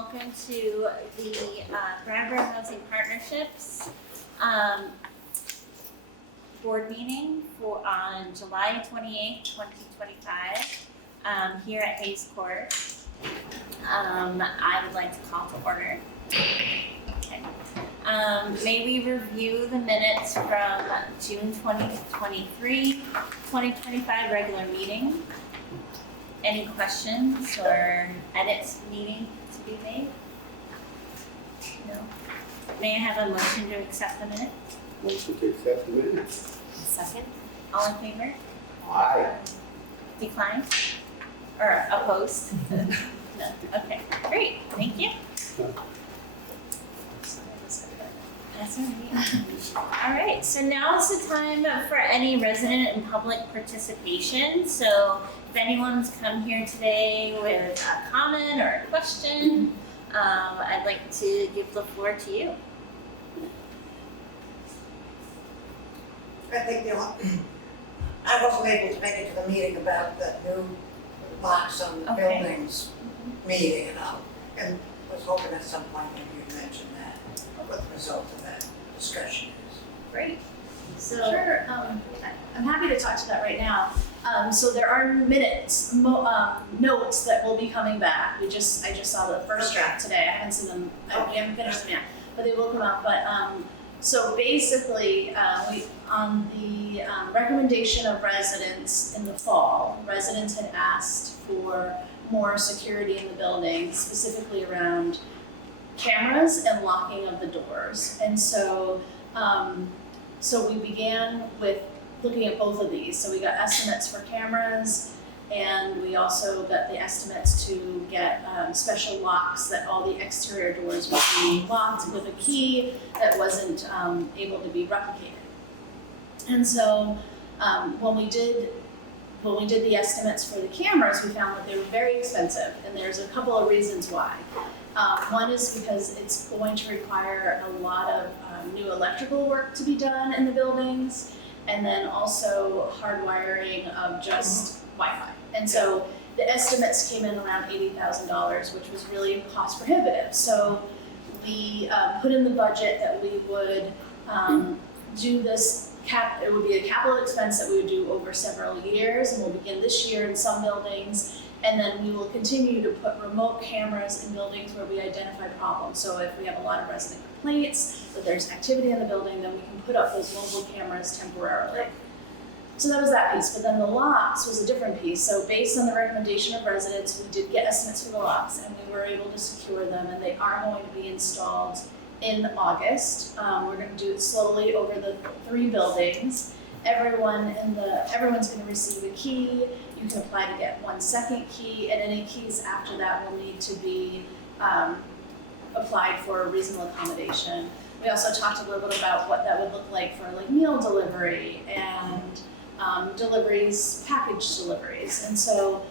welcome to the Brattleboro Housing Partnerships board meeting on July 28th, 2025, here at Hayes Court. I would like to call to order. Okay. May we review the minutes from June 2023, 2025 regular meeting? Any questions or edits needing to be made? No. May I have a motion to accept the minutes? Motion to accept the minutes. Second. All in favor? Aye. Decline? Or opposed? No. Okay, great. Thank you. That's all right. All right, so now is the time for any resident and public participation. So if anyone's come here today with a comment or a question, I'd like to give the floor to you. I think I wasn't able to make it to the meeting about the new locks on the Okay. buildings meeting and was hoping at some point maybe you'd mention that, what the result of that discussion is. Great. So, Sure, I'm happy to talk to that right now. So there are notes that will be coming back. I just saw the first draft today. I haven't seen them, we haven't finished them yet, but they will come out. But so basically, on the recommendation of residents in the fall, residents had asked for more security in the building, specifically around cameras and locking of the doors. And so, so we began with looking at both of these. So we got estimates for cameras, and we also got the estimates to get special locks that all the exterior doors would be locked with a key that wasn't able to be replicated. And so when we did the estimates for the cameras, we found that they were very expensive, and there's a couple of reasons why. One is because it's going to require a lot of new electrical work to be done in the buildings, and then also hardwiring of just Wi-Fi. And so the estimates came in around $80,000, which was really cost prohibitive. So we put in the budget that we would do this. It would be a capital expense that we would do over several years, and we'll begin this year in some buildings. And then we will continue to put remote cameras in buildings where we identify problems. So if we have a lot of resident complaints that there's activity in the building, then we can put up those mobile cameras temporarily. So that was that piece. But then the locks was a different piece. So based on the recommendation of residents, we did get estimates for the locks, and we were able to secure them, and they are going to be installed in August. We're going to do it slowly over the 3 buildings. Everyone's going to receive a key. You can apply to get 1 second key, and any keys after that will need to be applied for a reasonable accommodation. We also talked a little bit about what that would look like for like meal delivery and deliveries, package deliveries. And so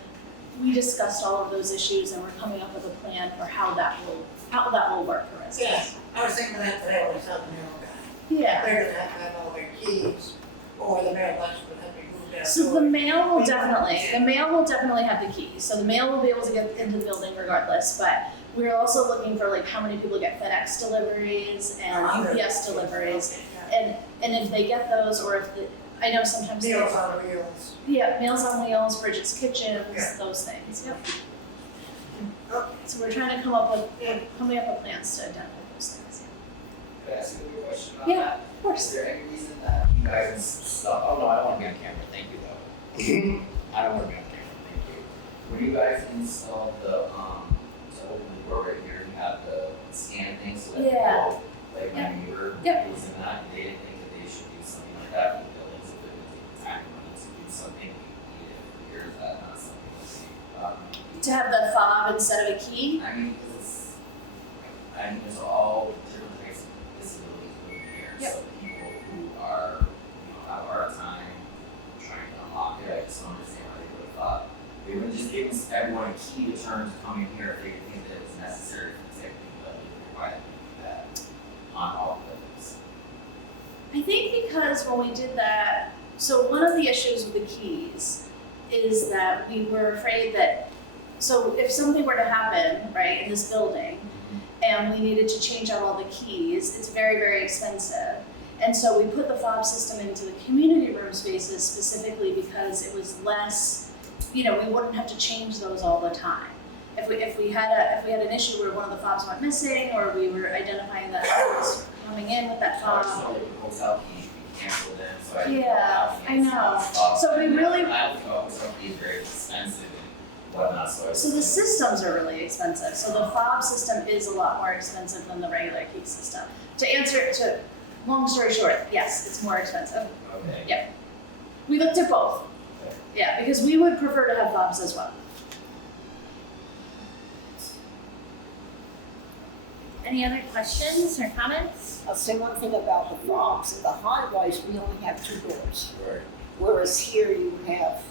we discussed all of those issues, and we're coming up with a plan for how that will work for residents. Yes, I was thinking that today when I saw the mail guy. Yeah. They're gonna have to have all their keys, or the mailbox would have to be moved out. So the mail will definitely have the key. So the mail will be able to get into the building regardless, but we're also looking for like how many people get FedEx deliveries and UPS deliveries. And if they get those, or if I know sometimes Meals on Wheels. Yeah, Meals on Wheels, Bridget's Kitchens, those things. Yep. Okay. So we're trying to come up with plans to identify those things. Could I ask you a question on Yeah, that? of course. Is there any reason that you guys installed, oh no, I don't want to be on camera, thank you though. I don't want to be on camera, thank you. When you guys installed the, to open the door right here, you have the scan thing, so that Yeah. people, like my neighbor Yep. was in that, they didn't think that they should do something like that for the buildings, if it would take time and money to do something, we need it for years, that not something that's, To have the fob instead of a key. I mean, there's all different types of disabilities moving here. Yep. So people who are, have a hard time trying to unlock it, I just don't understand why they would have thought they would have just given everyone a key to turn to come in here if they didn't think that it was necessary for the safety, but they didn't require them to do that on all buildings. I think because when we did that, so one of the issues with the keys is that we were afraid that, so if something were to happen, right, in this building, and we needed to change out all the keys. It's very, very expensive. And so we put the fob system into the community room spaces specifically because it was less, we wouldn't have to change those all the time. If we had an issue where one of the fobs went missing, or we were identifying that someone was coming in with that fob. Hotel keys, we canceled them, so I Yeah, I know. So we really. I don't know, hotel keys are very expensive and whatnot, So the systems are really expensive. So the fob system is a lot more expensive than the regular key system. Long story short, yes, it's more expensive. Okay. Yep. We looked at both. Yeah, because we would prefer to have fobs as well. Any other questions or comments? I'll say one thing about the fobs. In the high-rise, we only have 2 doors. Right. Whereas here you have,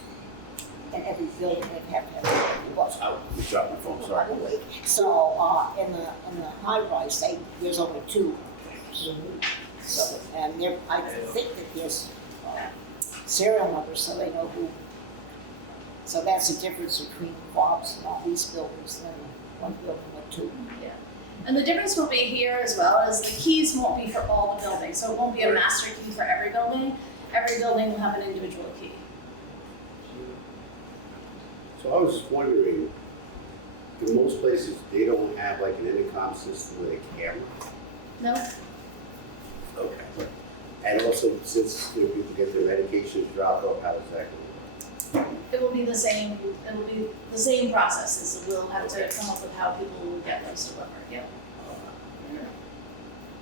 in every building, they have to have 2 doors. You dropped my phone, sorry. So, in the high-rise, there's only 2 doors. So, and I think that there's serial numbers, so they know who. So that's the difference between fobs in all these buildings than one building with 2. Yeah. And the difference will be here as well is the keys won't be for all the buildings. So it won't be a master key for every building. Every building will have an individual key. So I was just wondering, in most places, they don't have like an intercom system with a camera? No? Okay. And also, since people get their medications dropped off, how does that go? It will be the same. It will be the same processes. So we'll have to come up with how people will get those delivered. Yep.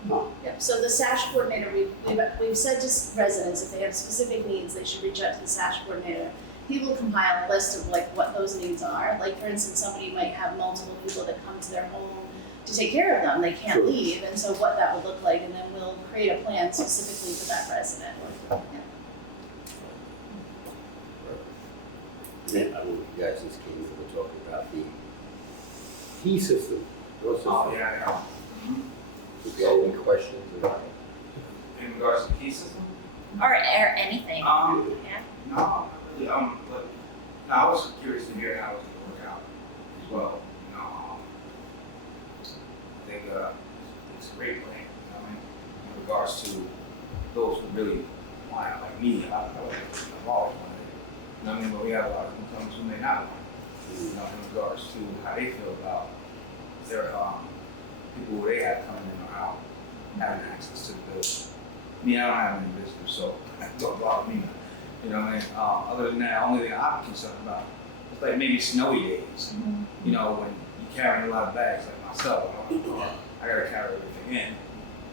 Huh. Yep. So the SASH coordinator, we've said to residents if they have specific needs, they should reach out to the SASH coordinator. He will compile a list of like what those needs are. Like for instance, somebody might have multiple people that come to their home to take care of them. They can't Sure. leave, and so what that would look like, and then we'll create a plan specifically for that resident. Yeah. Then, I don't know if you guys just came in, we're talking about the key system. Door system. Oh, yeah. If you have any questions about it. In regards to the key system? Or anything? Yeah. No, not really. But no, I was curious to hear how it's gonna work out as well. I think it's a great plan. In regards to those who really want it, like me, I've always wanted it. But we have a lot of incomes who may not want it. In regards to how they feel about their people who they have coming in or out having access to the building. Me, I don't have any business, so that don't bother me. You know what I mean? Other than that, only thing I'm concerned about is like maybe snowy days. When you're carrying a lot of bags, like myself, I gotta carry everything in,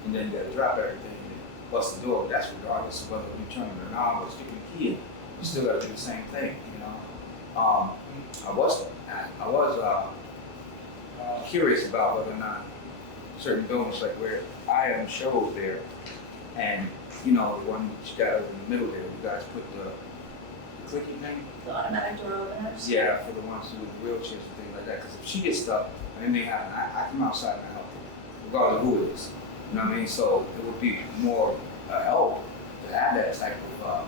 and then you gotta drop everything and bust the door. That's regardless of whether you turn the knob or stick the key in. You still gotta do the same thing, I was curious about whether or not certain buildings, like where I am showed there, and the one that you got in the middle there, you guys put the clicky thing. The automatic door openers. Yeah, for the ones with wheelchairs and things like that. Because if she gets stuck, and anything happens, I come outside and help her, regardless of who it is. You know what I mean? So it would be more help to have that type of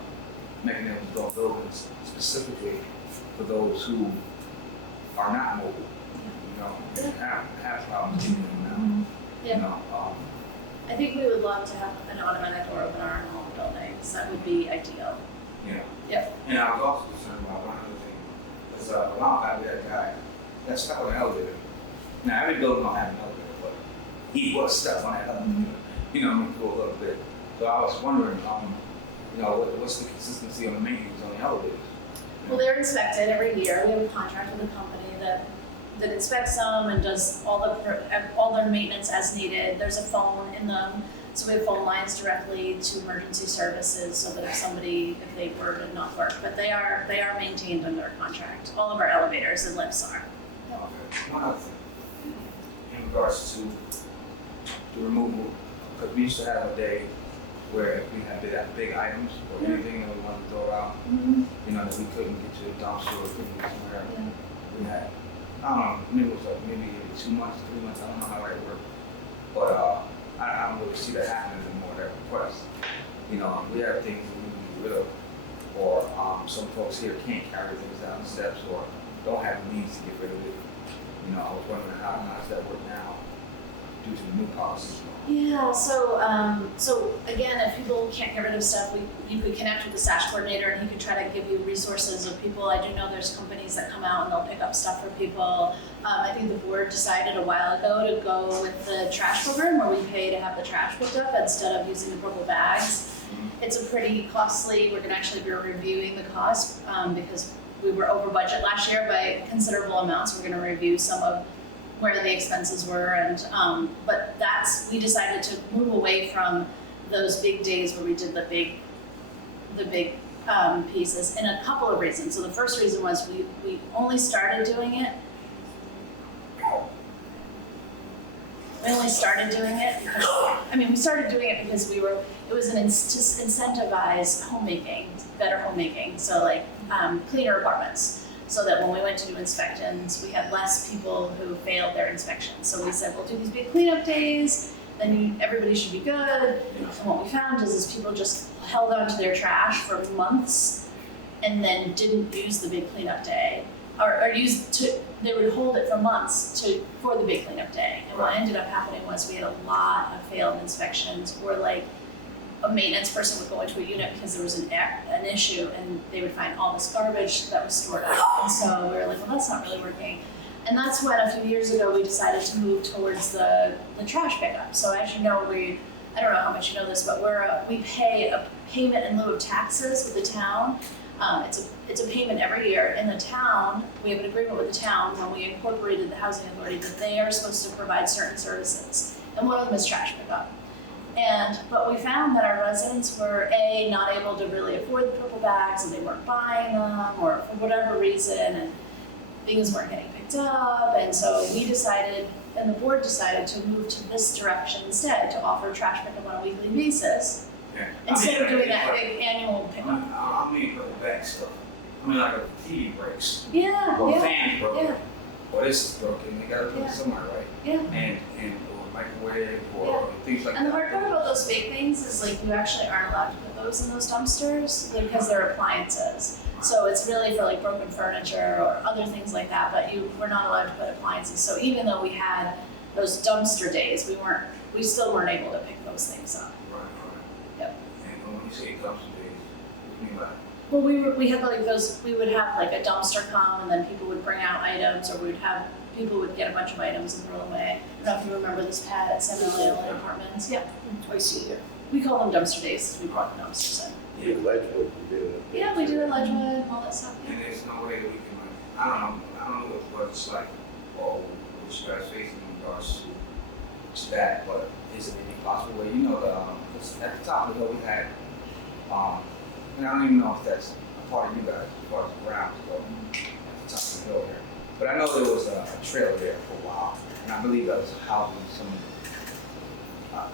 mechanism for buildings specifically for those who are not mobile. And have problems getting in and Yeah. out. I think we would love to have an automatic door opener in all buildings. That would be ideal. Yep. And I was also concerned about one other thing. Because a while back we had a guy that stuck on an elevator. Now every building don't have an elevator, but he was stuck on that elevator. For a little bit. So I was wondering, what's the consistency on the maintenance on the elevators? Well, they're inspected every year. We have a contract with a company that inspects them and does all their maintenance as needed. There's a phone in them, so we have phone lines directly to emergency services, so that if they were to not work, but they are maintained under contract. All of our elevators and lifts are. Okay. One other thing, in regards to the removal, because we used to have a day where if we had big items or anything that we wanted to throw out, that we couldn't get to the dumpster or couldn't get somewhere. We had, I don't know, maybe it was like maybe 2 months, 3 months, I don't know how that worked. But I don't really see that happening anymore, that request. We have things that we need to get rid of, or some folks here can't carry things down the steps or don't have the means to get rid of it. I was wondering how does that work now? due to the new policies. Yeah, so again, if people can't get rid of stuff, you could connect with the stash coordinator and he could try to give you resources of people. I do know there's companies that come out and they'll pick up stuff for people. I think the board decided a while ago to go with the trash program where we pay to have the trash picked up instead of using the purple bags. It's a pretty costly, we're gonna actually be reviewing the cost because we were over budget last year by considerable amounts. We're gonna review some of where the expenses were and but we decided to move away from those big days where we did the big pieces in a couple of reasons. So the first reason was we only started doing it we started doing it because it was to incentivize homemaking, better homemaking, so like cleaner apartments. So that when we went to do inspections, we had less people who failed their inspections. So we said, we'll do these big cleanup days, then everybody should be good. And what we found is people just held onto their trash for months and then didn't use the big cleanup day. They would hold it for months for the big cleanup day. And what ended up happening was we had a lot of failed inspections, or like a maintenance person would go into a unit because there was an issue and they would find all this garbage that was stored up. And so we were like, well, that's not really working. And that's when a few years ago we decided to move towards the trash pickup. So as you know, I don't know how much you know this, but we pay a payment in lieu of taxes with the town. It's a payment every year. In the town, we have an agreement with the town when we incorporated the housing authority that they are supposed to provide certain services. And one of them is trash pickup. But we found that our residents were not able to really afford the purple bags and they weren't buying them or for whatever reason and things weren't getting picked up. And so we decided, and the board decided to move to this direction instead, to offer trash pickup on a weekly basis. Yeah. Instead of doing that big annual pickup. I mean, purple bag stuff. I mean, like a TV breaks. Yeah, Or yeah, fans broken. yeah. Or this is broken, they gotta put it somewhere, right? Yeah. And or microwave or things like that. And the hard part about those big things is like you actually aren't allowed to put those in those dumpsters because they're appliances. So it's really for like broken furniture or other things like that, but we're not allowed to put appliances. So even though we had those dumpster days, we still weren't able to pick those things up. Right. Yep. And when you say dumpster days, what do you mean by that? Well, we had like those, we would have like a dumpster come and then people would bring out items, or people would get a bunch of items and throw them away. I don't know if you remember this pad at San Leone Apartments. Yep. Twice a year. We call them dumpster days, we brought the dumpsters in. Yeah, Ledgewood, we did it. Yeah, we do in Ledgewood, all that stuff. And there's no way that we can, like, I don't know what it's like, or what you guys face in regards to that, but is it any possible way, because at the top of the hill we had, and I don't even know if that's a part of you guys, as far as the grounds go, at the top of the hill there. But I know there was a trailer there for a while, and I believe that was housing some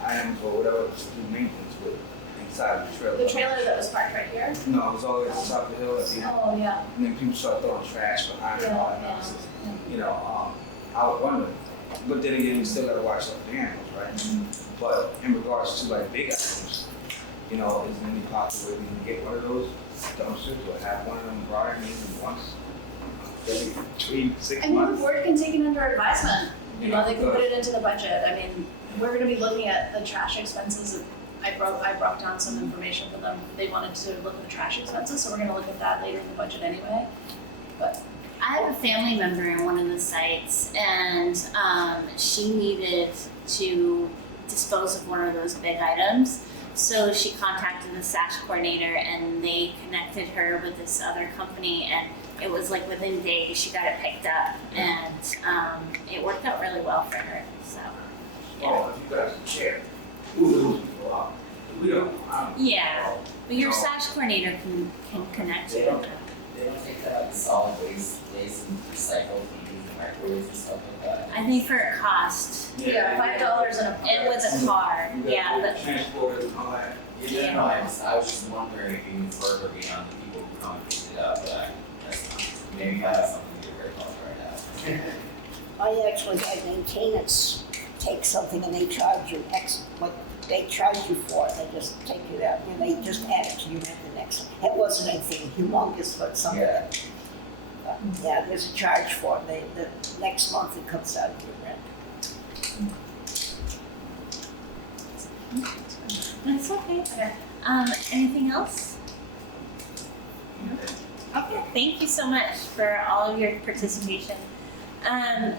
items or whatever to do maintenance with inside of the trailer. The trailer that was parked right here? No, it was always at the top of the hill at the end. Oh, yeah. And then people start throwing trash behind it and all that nonsense. I was wondering, but then again, we still gotta watch out for the animals, right? But in regards to like big items, is there any possible way we can get one of those dumpsters or have one of them brought in even once every 3-6 I think the months? board can take it under advisement. They can put it into the budget. I mean, we're gonna be looking at the trash expenses. I brought down some information for them. They wanted to look at the trash expenses, so we're gonna look at that later in the budget anyway. But I have a family member in one of the sites, and she needed to dispose of one of those big items. So she contacted the stash coordinator, and they connected her with this other company, and it was like within days she got it picked up, and it worked out really well for her. So, yeah. Oh, if you guys can share, who people out? We don't. Yeah, but your stash coordinator can connect you. They don't take that like solid waste and recycle TVs and microwaves and stuff like that. I think for a cost, yeah, $5 in a and with a car, yeah, but Transport and all that. Yeah, no, I was just wondering if you move further beyond the people who come and pick it up, but that's not, maybe I have something to do very close right now. I actually had maintenance take something and they charge you what they charge you for it. They just take it out and they just add it to your rent the next one. It wasn't anything humongous, but something. Yeah. Yeah, there's a charge for it. The next month it comes out of your rent. That's okay. Okay. Anything else? Okay, thank you so much for all of your participation.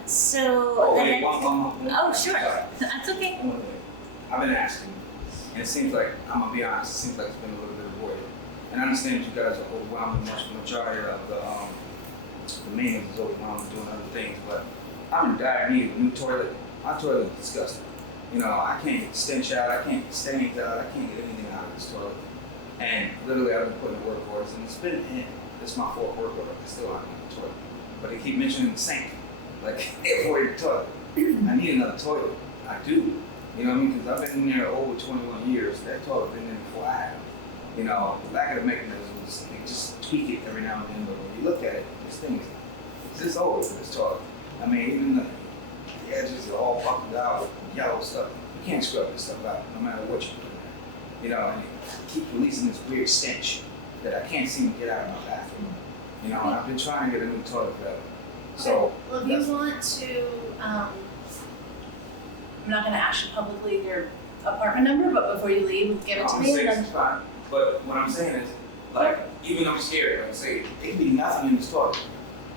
So Oh, the wait, next. one. Oh, sure. Sorry. That's okay. One thing. I've been asking, and it seems like, I'm gonna be honest, it seems like it's been a little bit avoided. And I understand that you guys are overwhelmed, majority of the maintenance is overwhelmed doing other things, but I'm in dire need of a new toilet. My toilet is disgusting. You know, I can't get stench out, I can't get stains out, I can't get anything out of this toilet. And literally I've been putting in work orders, and it's my fourth work order, I still haven't got the toilet. But they keep mentioning the sink, like they avoid the toilet. I need another toilet, I do. You know what I mean? Because I've been in there over 21 years. That toilet been in there before I have. You know, lack of mechanisms, they just tweak it every now and then. But when you look at it, this thing is this old for this toilet. I mean, even the edges are all buckled out with yellow stuff. You can't scrub this stuff out, no matter what you put in there. You know, and it keeps releasing this weird stench that I can't seem to get out of my bathroom. You know, and I've been trying to get a new toilet for that. So, Well, if you want to, I'm not gonna ask you publicly your apartment number, but before you leave, give it to I'm me and saying then. it's fine. But what I'm saying is, like, even though I'm scared, like I say, it could be nothing in this toilet.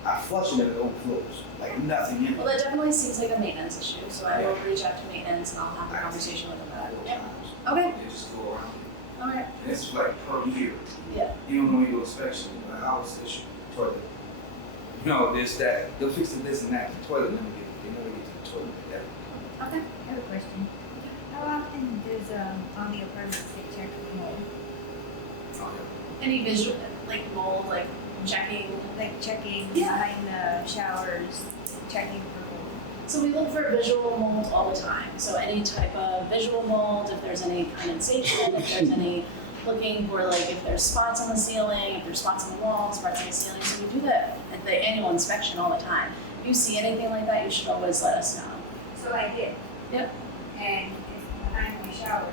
I flush it and it overflows. Like nothing in it. Well, that definitely seems like a maintenance issue, so I will reach out to maintenance and I'll have a conversation with them about it. Yep. Okay. They just go around. Alright. And it's like per year. Yeah. You don't know you do inspection, like I was issue toilet. You know, this, that, they'll fix this and that. The toilet never get to the toilet. Yeah. Okay. I have a question. How often does, on the apartments they check for mold? Oh, Any visual, like mold, like checking? Like checking Yeah. behind the showers, checking for mold? So we look for visual mold all the time. So any type of visual mold, if there's any condensation, if there's any looking for like if there's spots on the ceiling, if there's spots on the walls, spots on the ceiling. So we do that at the annual inspection all the time. If you see anything like that, you should always let us know. So I did. Yep. And it's behind my shower.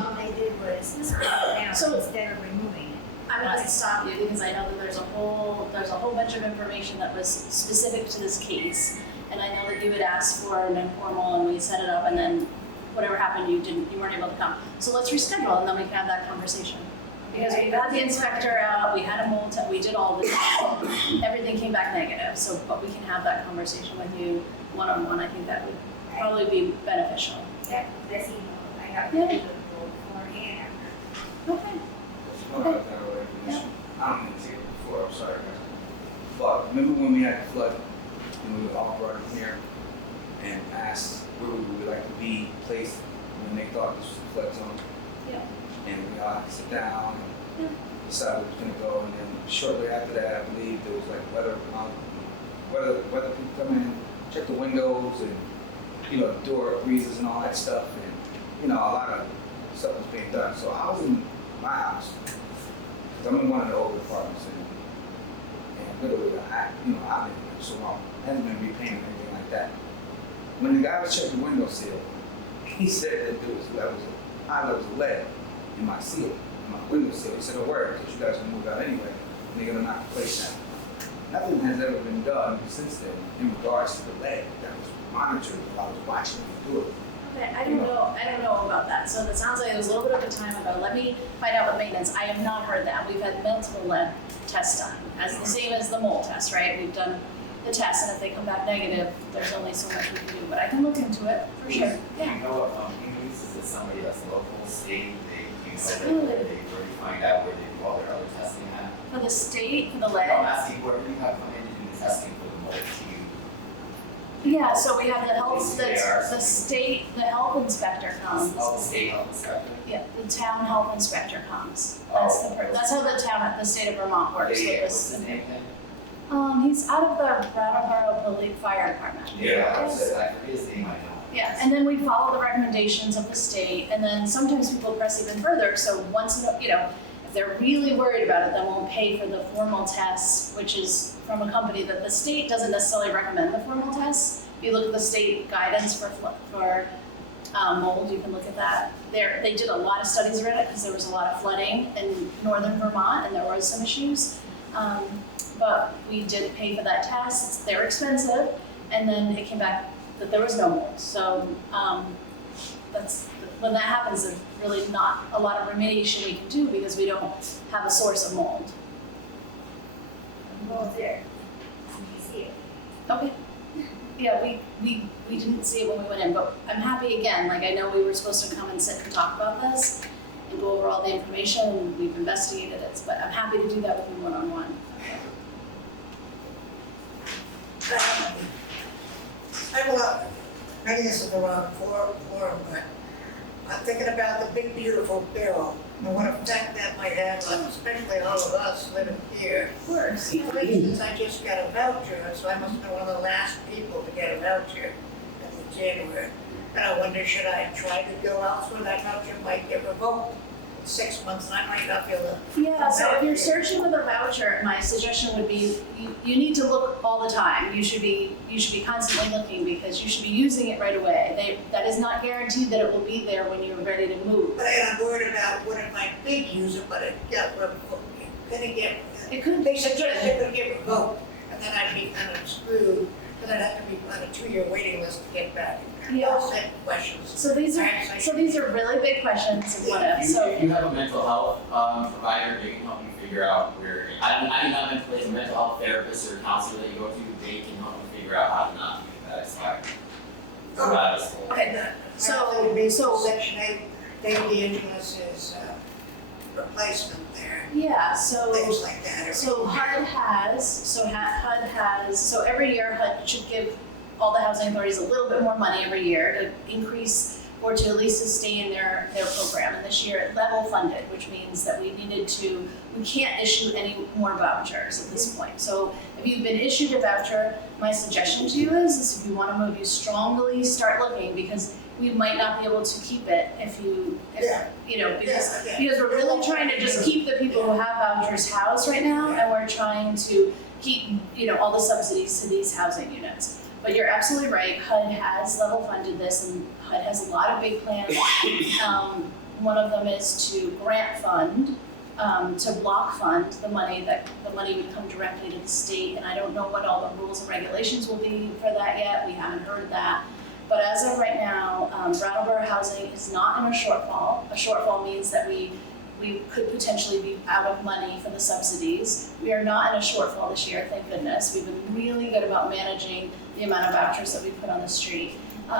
All they did was screw it down So- instead of removing it. I'm going to stop you because I know that there's a whole bunch of information that was specific to this case. And I know that you had asked for an informal and we set it up and then whatever happened, you weren't able to come. So let's reschedule and then we can have that conversation. Because we got the inspector out, we had a mold test, we did all this, everything came back negative. So, but we can have that conversation with you one-on-one. I think that would probably be beneficial. That's email. I got to Yeah. do it before and after. Okay. I don't have that recognition. I don't need to take it before, I'm sorry guys. But remember when we had the flood and we were all brought in here and asked where we would like to be placed when they thought this was a flood zone? Yeah. And we all had to sit down Yeah. and decide where we was gonna go, and then shortly after that, I believe there was like weather people come in, check the windows and, you know, door breezes and all that stuff, and, you know, a lot of stuff was being done. So I was in my house, because I'm in one of the older apartments, and literally, I've been here so long, hasn't been repainted or anything like that. When the guy was checking the windowsill, he said that there was high levels of lead in my seal, in my windowsill. He said, don't worry, because you guys can move out anyway, and they're gonna knock the place down. Nothing has ever been done since then in regards to the lead that was monitored while I was watching them do it. Okay, I don't know about that. So that sounds like it was a little bit of a time ago. Let me find out with maintenance. I have not heard that. We've had multiple lead tests done, as the same as the mold test, right? We've done the test, and if they come back negative, there's only so much we can do. But I can look into it for sure. Do Yeah. you know what company uses? Is it somebody that's local, state, where you find out where they do all their other testing at? For the state, for the I'm lead. asking where do you have come in to do the testing for the mold? Yeah. So we have the health. They are. The state. The health inspector comes. Oh, the state health inspector? Yeah. The town health inspector comes. Oh. That's how the state of Vermont works with What's this. his name then? He's out of the Brattleboro Police Fire Department. I forget his name, I know. Yeah, and then we follow the recommendations of the state, and then sometimes people press even further. So once, if they're really worried about it, then we'll pay for the formal tests, which is from a company that the state doesn't necessarily recommend the formal tests. If you look at the state guidance for mold, you can look at that. They did a lot of studies around it because there was a lot of flooding in northern Vermont, and there was some issues. But we did pay for that test. They're expensive, and then it came back that there was no mold. So that's when that happens, there's really not a lot of remediation we can do because we don't have a source of mold. Well, there. You see it. Okay. Yeah, we didn't see it when we went in, but I'm happy again, like I know we were supposed to come and sit and talk about this and go over all the information, and we've investigated it, but I'm happy to do that with you one-on-one. I will, maybe this is the wrong forum, but I'm thinking about the big beautiful bill and what effect that might have on especially all of us living here. Of course. For instance, I just got a voucher, so I must have been one of the last people to get a voucher in January. And I wonder, should I try to go elsewhere? That voucher might get revoked in 6 months, and I might not be able to. Yeah, so if you're searching with a voucher, my suggestion would be you need to look all the time. You should be constantly looking because you should be using it right away. That is not guaranteed that it will be there when you're ready to move. But I'm worried about what if I did use it, but it got revoked. Then It could they suggest it could get revoked, and then I'd be kind of screwed, because I'd have to be on a 2-year waiting list to get back. Yeah. Those type of questions. So these are really big questions of what if. So If you have a mental health provider, they can help you figure out where. I do not mental a mental health therapist or counselor that you go to. They can help you figure out how to not do that. It's fine. So that is cool. okay. So Section 8, Daily Injuries is replacement there, Yeah, so things like that. HUD has, so every year HUD should give all the housing authorities a little bit more money every year to increase or to at least sustain their program. And this year it level funded, which means that we can't issue any more vouchers at this point. So if you've been issued a voucher, my suggestion to you is if you want to move, you strongly start looking, because we might not be able to keep it because we're really trying to just keep the people who have vouchers housed right now, and we're trying to keep, all the subsidies to these housing units. But you're absolutely right, HUD has level funded this, and HUD has a lot of big plans. One of them is to grant fund, to block fund the money would come directly to the state, and I don't know what all the rules and regulations will be for that yet, we haven't heard that. But as of right now, Brattleboro housing is not in a shortfall. A shortfall means that we could potentially be out of money for the subsidies. We are not in a shortfall this year, thank goodness. We've been really good about managing the amount of vouchers that we put on the street.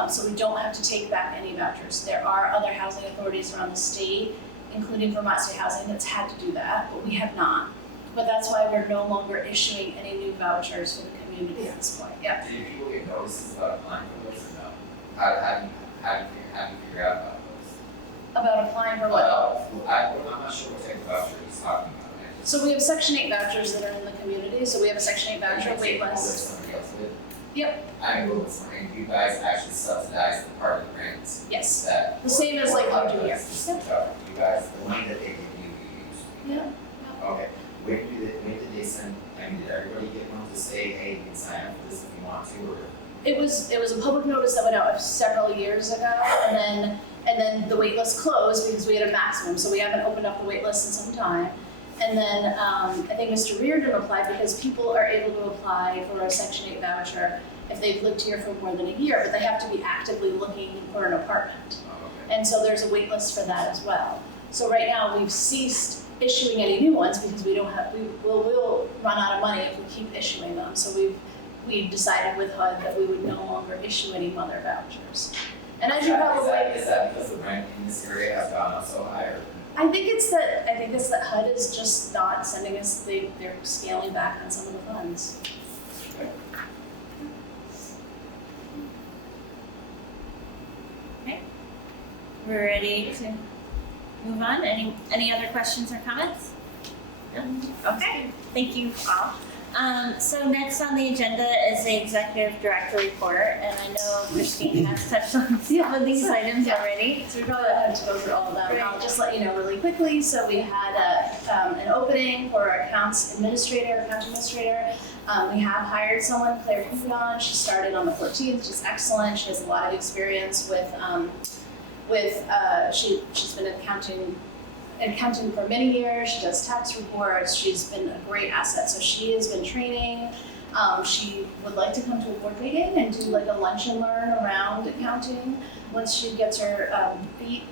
So we don't have to take back any vouchers. There are other housing authorities around the state, including Vermont State Housing, that's had to do that, but we have not. But that's why we're no longer issuing any new vouchers for the community at this point. Yep. Did people get notices about applying for those or no? How do you figure out about those? About applying for what? I'm not sure what type of voucher he's talking about. So we have Section 8 vouchers that are in the community, so we have a Section 8 voucher wait list. Somebody else did. Yep. I'm a little wondering, do you guys actually subsidize the part of the grants? Yes. That. The same as like we do here. You guys, the money that they give you, you use. Yeah. Okay, when did they send, did everybody get one to say, hey, you can sign up for this if you want to, or? It was a public notice that went out several years ago, and then the wait list closed because we had a maximum, so we haven't opened up the wait list in some time. And then I think Mr. Reardon applied because people are able to apply for a Section 8 voucher if they've lived here for more than a year, but they have to be actively looking for an apartment. And so there's a wait list for that as well. So right now we've ceased issuing any new ones because we'll run out of money if we keep issuing them. So we've decided with HUD that we would no longer issue any other vouchers. And as you probably Is that because the rent in this area has gone up so high, or? I think it's that HUD is just not sending us, they're scaling back on some of the funds. Okay, we're ready to move on. Any other questions or comments? No? Okay, thank you all. So next on the agenda is the Executive Director report, and I know Christine has touched on some of these items already. So we probably don't have to go through all of them. Right. I'll just let you know really quickly. So we had an opening for our account administrator. We have hired someone, Claire Coupon. She started on the 14th. She's excellent. She has a lot of experience she's been accounting for many years. She does tax reports. She's been a great asset. So she has been training. She would like to come to a board meeting and do like a lunch and learn around accounting. once she gets her feet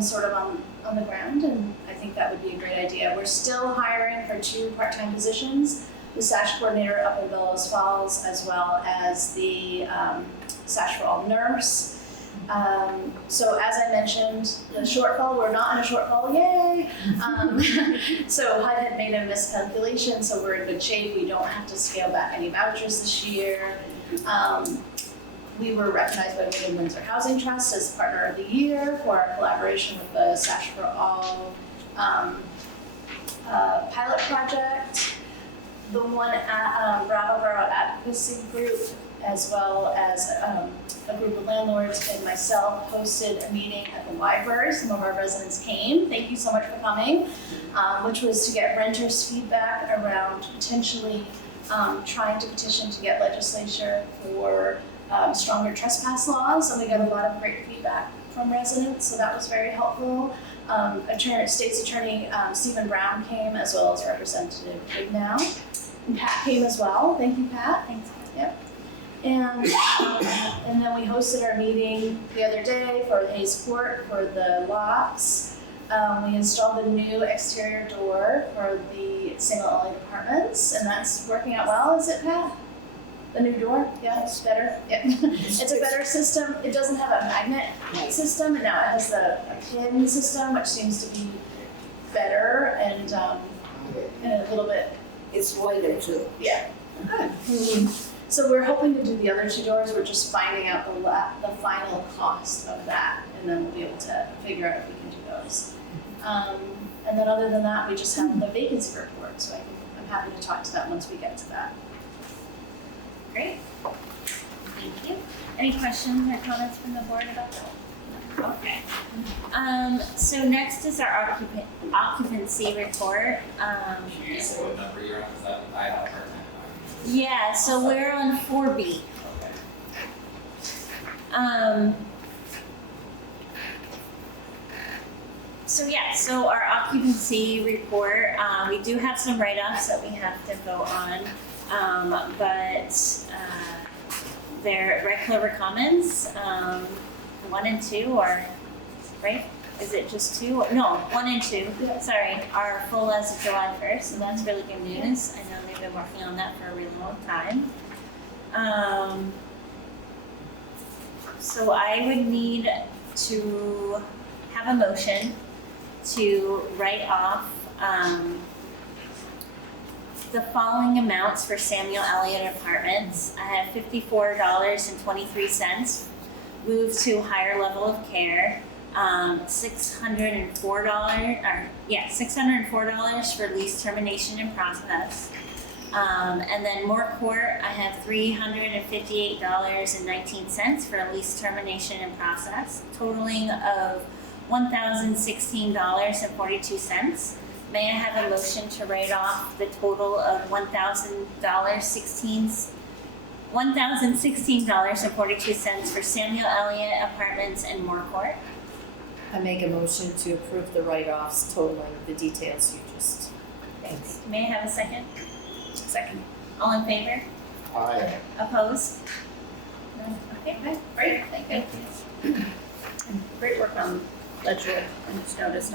sort of on the ground, and I think that would be a great idea. We're still hiring for 2 part-time positions, the SASH coordinator up in Bellows Falls, as well as the SASH for All nurse. So as I mentioned, the shortfall, we're not in a shortfall, yay! So HUD had made a miscalculation, so we're in good shape. We don't have to scale back any vouchers this year. We were recognized by Women Windsor Housing Trust as Partner of the Year for our collaboration with the SASH for All pilot project. The one at Brattleboro Advocacy Group, as well as a group of landlords and myself hosted a meeting at the library. Some of our residents came. Thank you so much for coming, which was to get renters' feedback around potentially trying to petition to get legislature for stronger trespass laws, and we got a lot of great feedback from residents, so that was very helpful. State's Attorney Stephen Brown came, as well as Representative Bignow. And Pat came as well. Thank you, Pat. Thanks. Yep. And then we hosted our meeting the other day for Hayes Court for the locks. We installed a new exterior door for the single only apartments, and that's working out well, is it, Pat? The new door? Yeah, it's better. Yeah. It's a better system. It doesn't have a magnet system, and now it has a pin system, which seems to be better and a little bit. It's lighter too. Yeah. Good. So we're hoping to do the other 2 doors. We're just finding out the final cost of that, and then we'll be able to figure out if we can do those. And then other than that, we just have the vacancy report, so I'm happy to talk to that once we get to that. Great. Thank you. Any questions or comments from the board about that? Okay. So next is our occupancy report. Can you say what number you're on? Is that I have part-time? Yeah, so we're on 4B. Okay. So our occupancy report, we do have some write-offs that we have to vote on, but they're regular comments, 1 and 2 are, right? Is it just 2? No, 1 and 2, sorry, are full as of July 1st, so that's really good news. I know they've been working on that for a really long time. So I would need to have a motion to write off the following amounts for Samuel Elliott Apartments. I have $54.23 moved to higher level of care. $604 for lease termination in process. And then Moore Court, I have $358.19 for a lease termination in process, totaling of $1,016.42. May I have a motion to write off the total of $1,016.42 for Samuel Elliott Apartments and Moore Court? I make a motion to approve the write-offs totaling the details you just. Thanks. May I have a second? Second. All in favor? Aye. Opposed? No? Okay, great, thank you. Great work on Ledger. I just noticed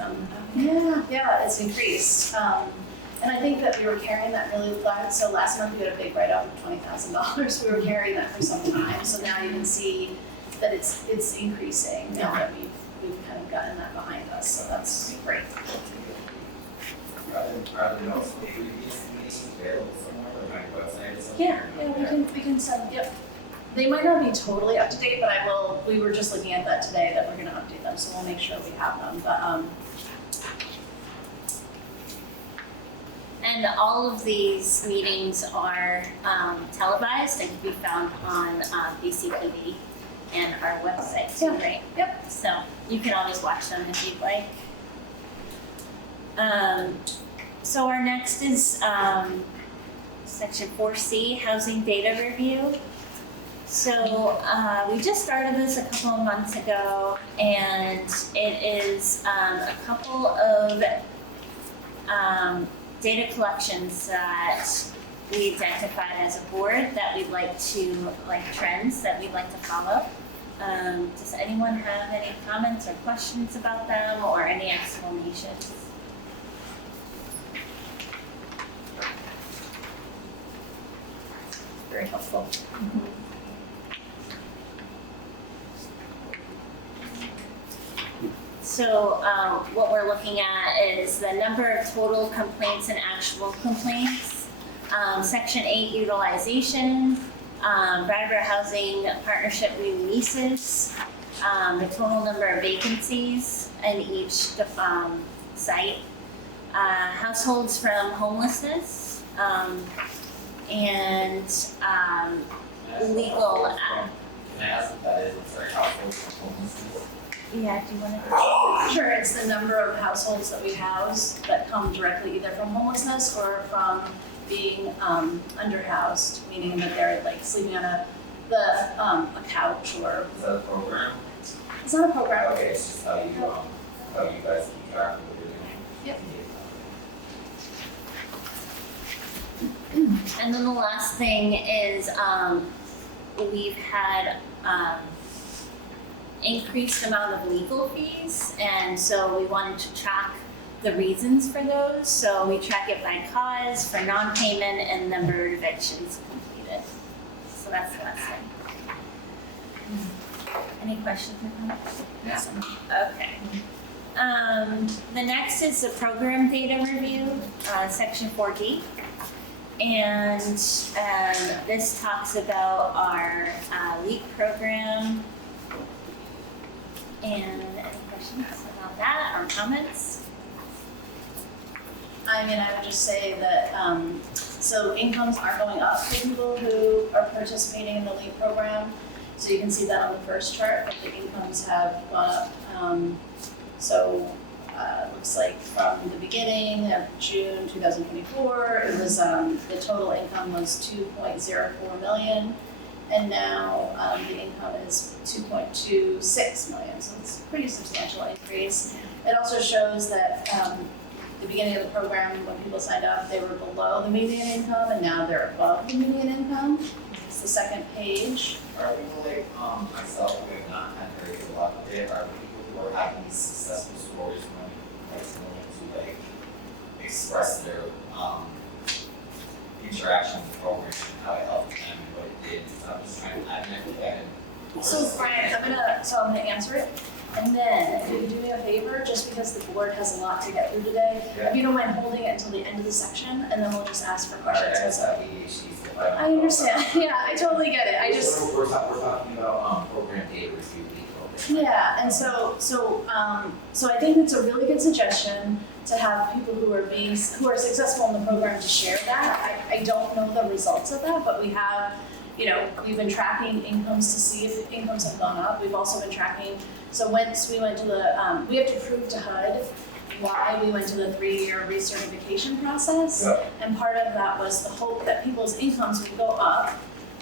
Yeah, it's increased. And I think that we were carrying that really flat. So last month we had a big write-off of $20,000. We were carrying that for some time. So now you can see that it's increasing now that we've kind of gotten that behind us. So that's great. Are there notes from previous meetings available somewhere, or my website or something? Yeah, we can send, yep. They might not be totally up to date, but we were just looking at that today that we're gonna update them, so we'll make sure we have them, but, And all of these meetings are televised and can be found on BCPD and our website too, right? Yep. So you can always watch them if you'd like. So our next is section 4C, housing data review. So we just started this a couple of months ago, and it is a couple of data collections that we identified as a board that we'd like to, trends that we'd like to follow. Does anyone have any comments or questions about them or any explanations? Very helpful. So what we're looking at is the number of total complaints and actual complaints, Section 8 utilization, Brattleboro Housing Partnership new leases, the total number of vacancies in each site, households from homelessness, and legal. Can I ask what that is? I'm sorry, household homelessness? Yeah, do you want to? Sure, it's the number of households that we house that come directly either from homelessness or from being underhoused, meaning that they're like sleeping on a couch or. Is that a program? It's not a program. Okay, it's just how you guys keep track of what you're doing. Yep. And then the last thing is we've had increased amount of legal fees, and so we wanted to track the reasons for those. So we track it by cause, for non-payment, and number of evictions completed. So that's the last thing. Any questions or comments? Yes. Okay. The next is the program data review, section 4D. And this talks about our LEAP program. And any questions about that or comments? I mean, I would just say that, so incomes are going up for people who are participating in the LEAP program. So you can see that on the first chart, that the incomes have gone up. It looks like from the beginning of June 2024, it was, the total income was 2.04 million. And now the income is 2.26 million, so it's a pretty substantial increase. It also shows that the beginning of the program, when people signed up, they were below the median income, and now they're above the median income. It's the second page. Are people like myself who have not had very good luck with it? Are people who are having these successful stories when willing to like express their interaction with the program and how it helped them and what it did? So I'm just trying to look at it. So Brian, I'm gonna answer it. And then, if you could do me a favor, just because the board has a lot to get through today, if you don't mind holding it until the end of the section, and then we'll just ask for questions. I understand, yeah, I totally get it, I just. We're talking about program data review, program. Yeah, and so I think it's a really good suggestion to have people who are successful in the program to share that. I don't know the results of that, but we have, we've been tracking incomes to see if incomes have gone up. We've also been tracking, so once we went to we have to prove to HUD why we went to the 3-year recertification process. Yep. And part of that was the hope that people's incomes would go up,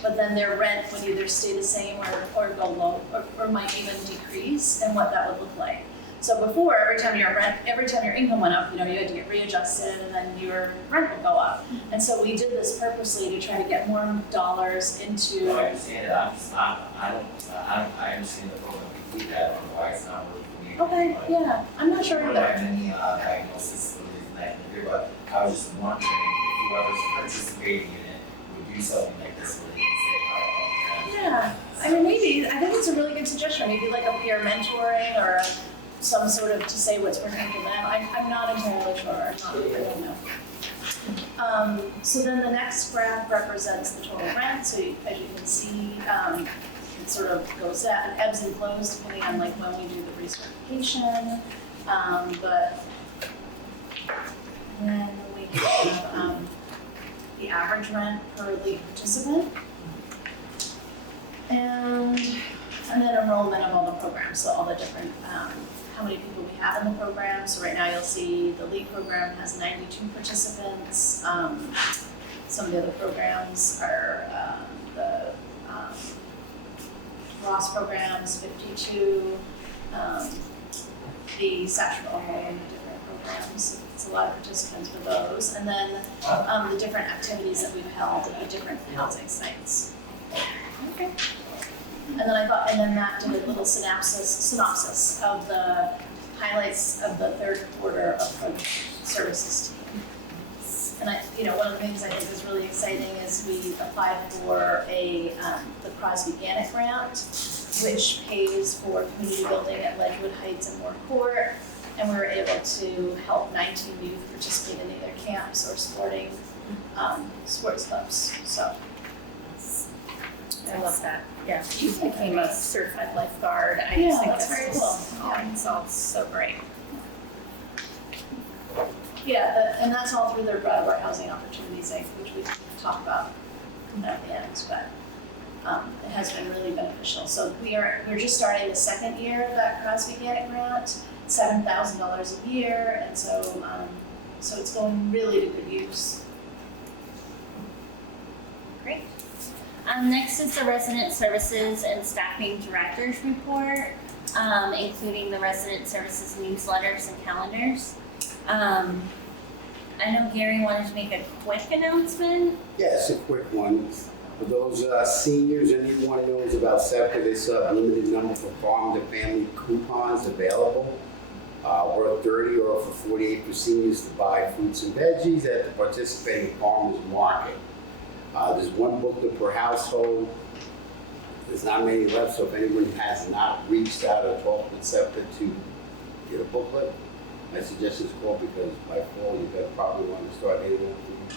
but then their rent would either stay the same or go low, or might even decrease, and what that would look like. So before, every time your income went up, you had to get readjusted, and then your rent would go up. And so we did this purposely to try to get more dollars into. No, I understand it. I'm just not. I understand the program complete that, or why it's not working for me. Okay, yeah, I'm not sure I don't either. have any diagnosis for the reason that I can hear, but I was just wondering if whoever's participating in it would do something like this where they can say how it helped them. Yeah, I mean, maybe, I think it's a really good suggestion, maybe like a peer mentoring or some sort of to say what's working for them. I'm not entirely sure, I don't know. So then the next graph represents the total rent, so as you can see, it sort of goes down, it ebbs and flows depending on like when we do the recertification, but then we have the average rent per league participant. And then enrollment of all the programs, so all the different, how many people we have in the program. So right now you'll see the LEAP program has 92 participants. Some of the other programs are the Ross programs, 52, the Satchel and the different programs. It's a lot of participants for those. And then the different activities that we've held at the different housing sites. Okay. And then Matt did a little synopsis of the highlights of the third quarter of the services team. And one of the things I think is really exciting is we applied for the Crosby Gannett grant, which pays for community building at Ledgewood Heights and Moore Court. And we were able to help 19 youth participate in either camps or sports clubs, so. I love that. Yeah, you became a certified lifeguard. I just think that's very just- cool. Oh, it's all so great. Yeah, and that's all through their Brattleboro Housing Opportunities Act, which we talked about at the end, but it has been really beneficial. So we're just starting the second year of that Crosby Gannett grant, $7,000 a year, and so it's going really to good use. Great. Next is the Resident Services and Staffing Directors Report, including the Resident Services newsletters and calendars. I know Gary wanted to make a quick announcement. Yes, a quick one. For those seniors, anyone knows about SEPTA, there's a limited number for farm to family coupons available. Worth $30 or for $48 for seniors to buy fruits and veggies at the participating farmers market. There's one booklet per household. There's not many left, so if anyone has not reached out or talked with SEPTA to get a booklet, my suggestion is call, because by fall you're gonna probably want to start getting one from the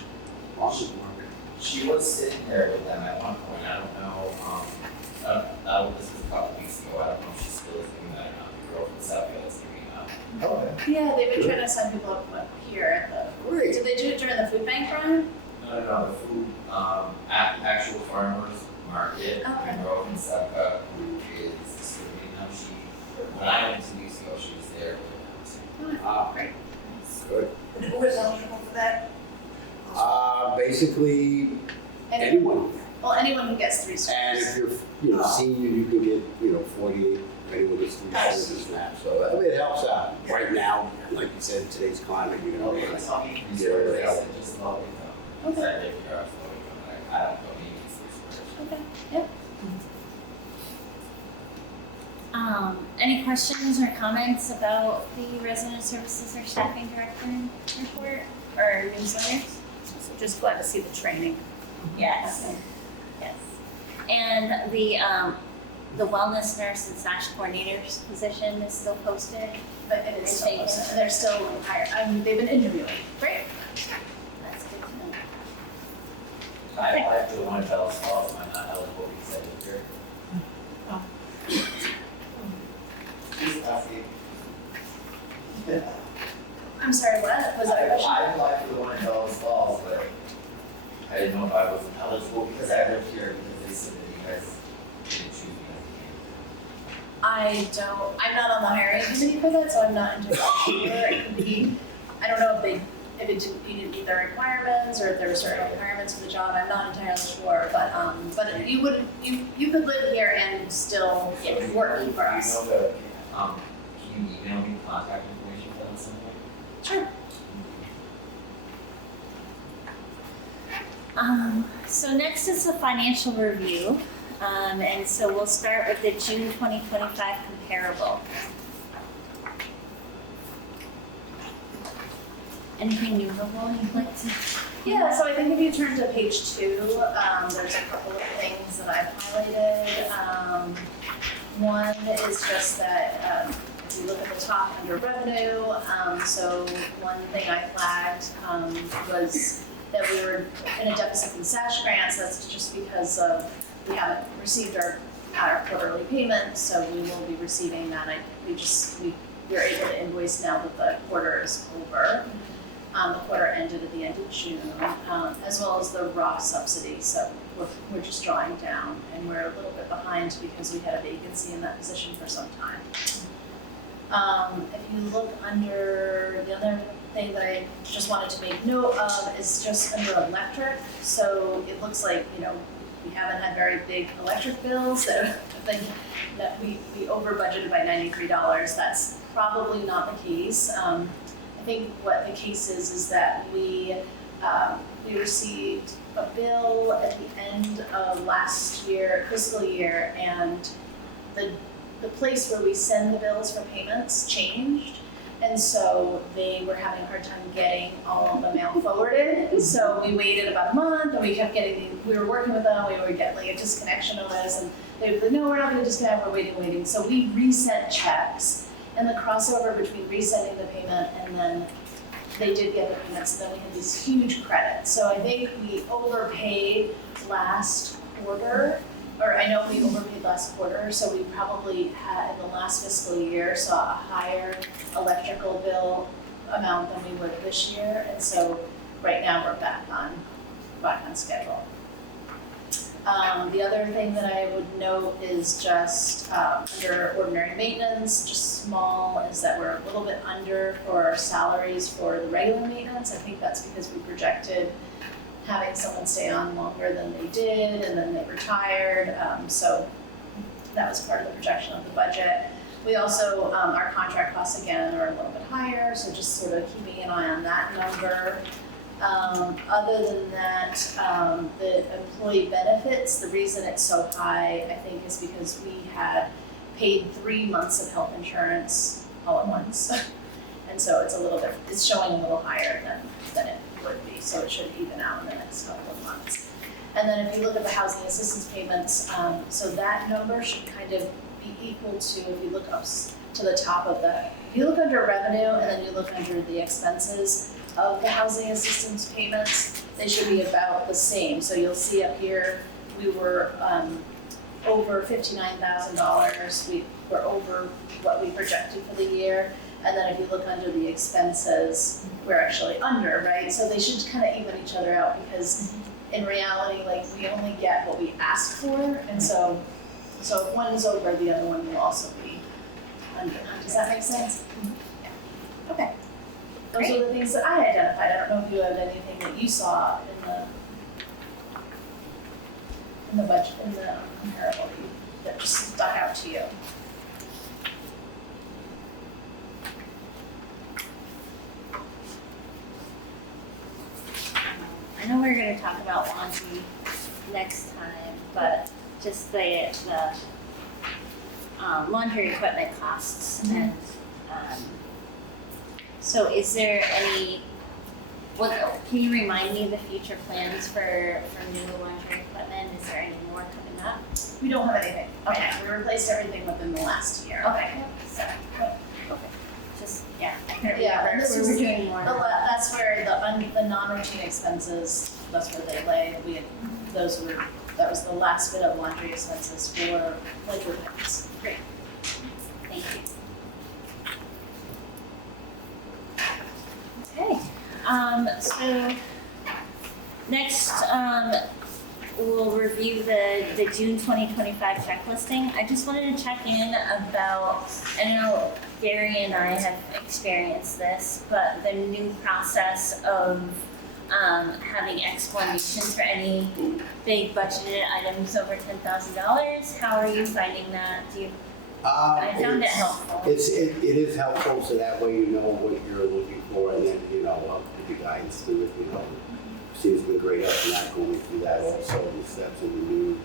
farmers market. She was sitting there with them at one point, I don't know, this was a couple weeks ago, I don't know if she still is doing that or not, the girl from Southfield that's giving Okay. Yeah, they've been trying to sign people up here at the, Great. did they do it during the food bank run? No, the food, actual farmers market, Okay. and Grove and Sepka, who is distributing them, when I went 2 weeks ago, she was there with them. Great. Good. And who is eligible for that? Basically, anyone. Well, anyone who gets 3 And stars. if you're, senior, you can get, 48, anyone gets 3 stars and snap. So I mean, it helps out. Right now, like you said, today's climate, you know. It's not me, Yeah, really. I just love it though. Okay. I live here, I was like, I don't know, maybe it's this person. Okay, yep. Any questions or comments about the Resident Services or Staffing Director report or newsletters? So just glad to see the training. Yes. Yes. And the wellness nurse and / coordinator's position is still posted. But it is still posted, and they're still hiring, they've been interviewing. Great. That's good to know. I applied for the one in Bellas Falls, am I not eligible because I live here? Please ask me. I'm sorry, what? Was that a question? I applied for the one in Bellas Falls, but I didn't know if I was eligible because I lived here, because they said that you guys didn't choose me as a candidate. I'm not on the hiring committee for that, so I'm not entirely sure. It could be, I don't know if you didn't meet the requirements or if there were certain requirements for the job. I'm not entirely sure, but you could live here and still work for us. Do you know can you email me contact information for them at some point? Sure. So next is the financial review. And so we'll start with the June 2025 comparable. Anything notable you'd like to? Yeah, so I think if you turn to page 2, there's a couple of things that I've highlighted. One is just that if you look at the top under revenue, so one thing I flagged was that we were in a deficit in SASH grants. That's just because we haven't received our quarterly payment, so we will be receiving that. We're able to invoice now that the quarter is over. The quarter ended at the end of June, as well as the raw subsidy. So we're just drawing down, and we're a little bit behind because we had a vacancy in that position for some time. If you look under, the other thing that I just wanted to make note of is just under electric. So it looks like, we haven't had very big electric bills that we over budgeted by $93. That's probably not the case. I think what the case is that we We received a bill at the end of last year, fiscal year, and the place where we send the bills for payments changed. And so they were having a hard time getting all of the mail forwarded. So we waited about a month and we kept we were working with them, we would get like a disconnection notice, and they would be like, no, we're not gonna disconnect, we're waiting. So we resent checks, and the crossover between resending the payment and then they did get the payments, and then we had these huge credits. So I think we overpaid last quarter, or I know we overpaid last quarter, so we probably had, in the last fiscal year, saw a higher electrical bill amount than we would this year, and so right now we're back on schedule. The other thing that I would note is just under ordinary maintenance, just small, is that we're a little bit under for our salaries for the regular maintenance. I think that's because we projected having someone stay on longer than they did, and then they retired. So that was part of the projection of the budget. We also, our contract costs again are a little bit higher, so just sort of keeping an eye on that number. Other than that, the employee benefits, the reason it's so high, I think, is because we had paid 3 months of health insurance all at once. And so it's showing a little higher than it would be, so it should even out in the next couple of months. And then if you look at the housing assistance payments, so that number should kind of be equal to, if you look up to the top of if you look under revenue and then you look under the expenses of the housing assistance payments, they should be about the same. So you'll see up here, we were over $59,000. We were over what we projected for the year. And then if you look under the expenses, we're actually under, right? So they should kind of even each other out, because in reality, like, we only get what we ask for. And so if one is over, the other one will also be under. Does that make sense? Yeah. Okay. Those are the things that I identified. I don't know if you have anything that you saw in the budget, in the comparable that just stuck out to you. I know we're gonna talk about laundry next time, but just the laundry equipment costs and so is there can you remind me of the future plans for new laundry equipment? Is there any more coming up? We don't have anything. Okay. We replaced everything within the last year. Okay, so, just, yeah, I couldn't Yeah, remember and this if we was were doing more. That's where the non-routine expenses, that's where they lay. That was the last bit of laundry expenses for winter pants. Great, thank you. Okay, so next, we'll review the June 2025 checklisting. I just wanted to check in about, I know Gary and I have experienced this, but the new process of having explanations for any big budgeted items over $10,000. How are you finding that? I found it helpful. It is helpful, so that way you know what you're looking for, and then, give you guidance to it, Steve's been great up and that, going through that also, the steps in the new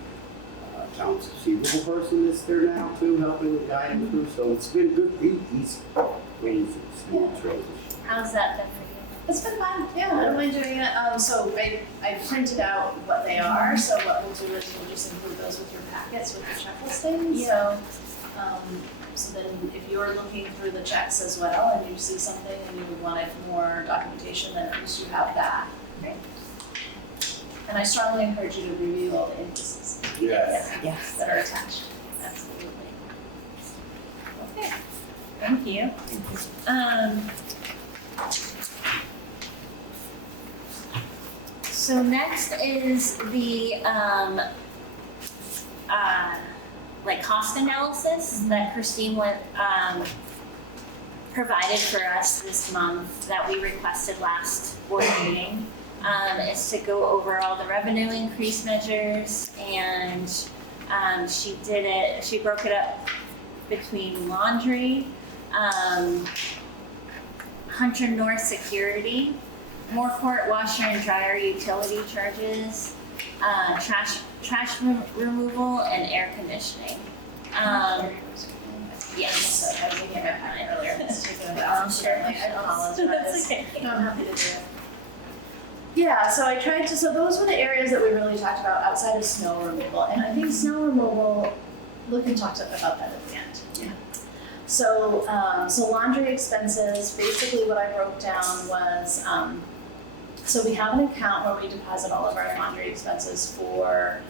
accounts receivable person that's there now too, helping and guiding through, so it's been good. He's really smooth transition. How's that been for you? It's been fun. Yeah, I don't mind doing it. So I printed out what they are. So what we'll do is we'll just include those with your packets with your checklisting. Yeah. So then if you're looking through the checks as well and you see something and you would wanted more documentation, then at least you have that. Great. And I strongly encourage you to review all the invoices Yes. that are attached. Absolutely. Okay, thank you. So next is the cost analysis that Christine provided for us this month that we requested last board meeting. Is to go over all the revenue increase measures, and she broke it up between laundry, Hunter North Security, more court washer and dryer utility charges, trash removal, and air conditioning. Yes. I was looking at my pen earlier, it's taken a I'm while, sure. I apologize. That's okay. No, I'm happy to do it. Yeah, so I tried to, so those were the areas that we really talked about outside of snow removal, and I think snow removal, we can talk about that at the end. Yeah. So, so laundry expenses, basically what I broke down was, so we have an account where we deposit all of our laundry expenses for,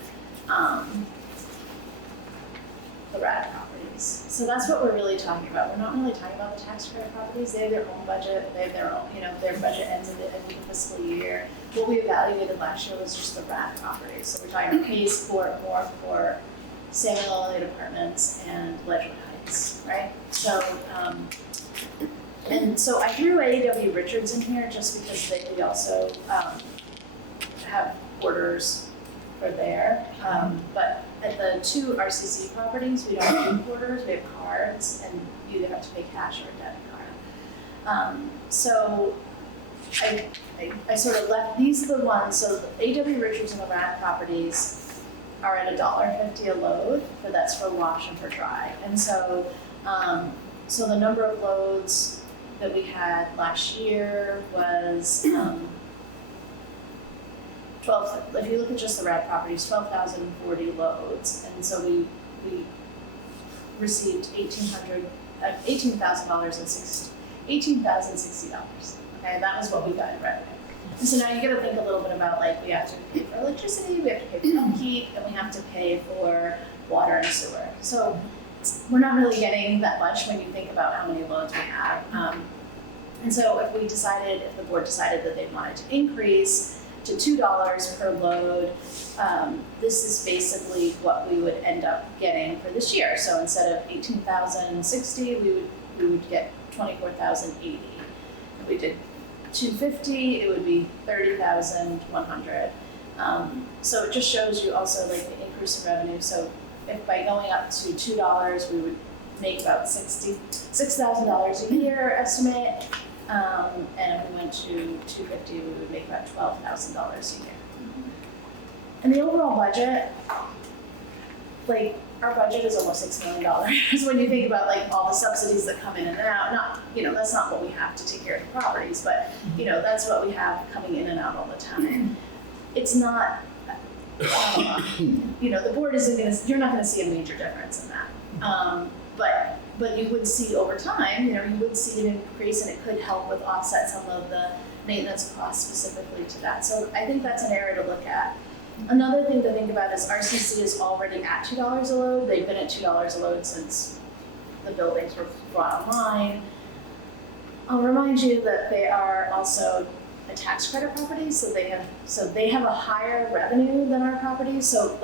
the RAD properties. So that's what we're really talking about. We're not really talking about the tax credit properties. They have their own budget. They have their own, their budget ends at the end of the fiscal year. What we evaluated last year was just the RAD properties. So we're talking about Hayes Court, Moore Court, Samuel Elliott Apartments, and Ledgewood Heights, right? So, and so I threw A.W. Richards in here just because we also have orders for there. But at the two RCC properties, we don't do quarters, we have cards, and you either have to pay cash or a debit card. So I sort of left, these are the ones, so the A.W. Richards and the RAD properties are at $1.50 a load, but that's for wash and for dry. And so, so the number of loads that we had last year was 12, if you look at just the RAD properties, 12,040 loads, and so we received $18,060. Okay, that was what we got in revenue. And so now you gotta think a little bit about, like, we have to pay for electricity, we have to pay for upkeep, and we have to pay for water and sewer. So we're not really getting that much when you think about how many loads we have. And so if the board decided that they wanted to increase to $2 per load, this is basically what we would end up getting for this year. So instead of $18,060, we would get $24,080. If we did $250, it would be $30,100. So it just shows you also like the increase in revenue. So if by going up to $2, we would make about $6,000 a year estimate. And if we went to $250, we would make about $12,000 a year. And the overall budget, like, our budget is almost $6 million when you think about like all the subsidies that come in and out. Not, that's not what we have to take care of the properties, but that's what we have coming in and out all the time. It's not, the board isn't you're not gonna see a major difference in that. But you would see over time, you would see an increase, and it could help with offset some of the maintenance costs specifically to that. So I think that's an area to look at. Another thing to think about is RCC is already at $2 a load. They've been at $2 a load since the buildings were brought online. I'll remind you that they are also a tax credit property, so they have a higher revenue than our properties. So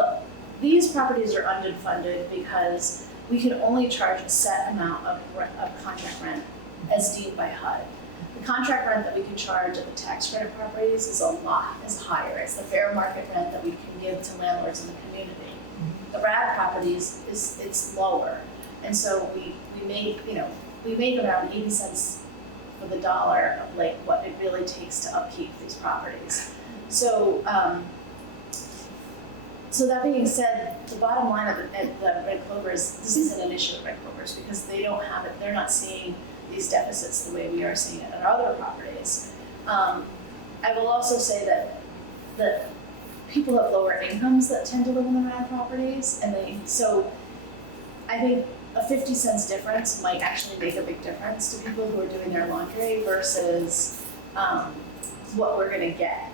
these properties are underfunded because we can only charge a set amount of contract rent as deemed by HUD. The contract rent that we can charge at the tax credit properties is higher. It's the fair market rent that we can give to landlords in the community. The RAD properties it's lower, and so we make around 80 cents for the dollar of like what it really takes to upkeep these properties. So. So that being said, the bottom line at the Red Clovers, this isn't an issue at Red Clovers because they don't have it. They're not seeing these deficits the way we are seeing it at our other properties. I will also say that people have lower incomes that tend to live in the RAD properties, and so I think a 50 cents difference might actually make a big difference to people who are doing their laundry versus what we're going to get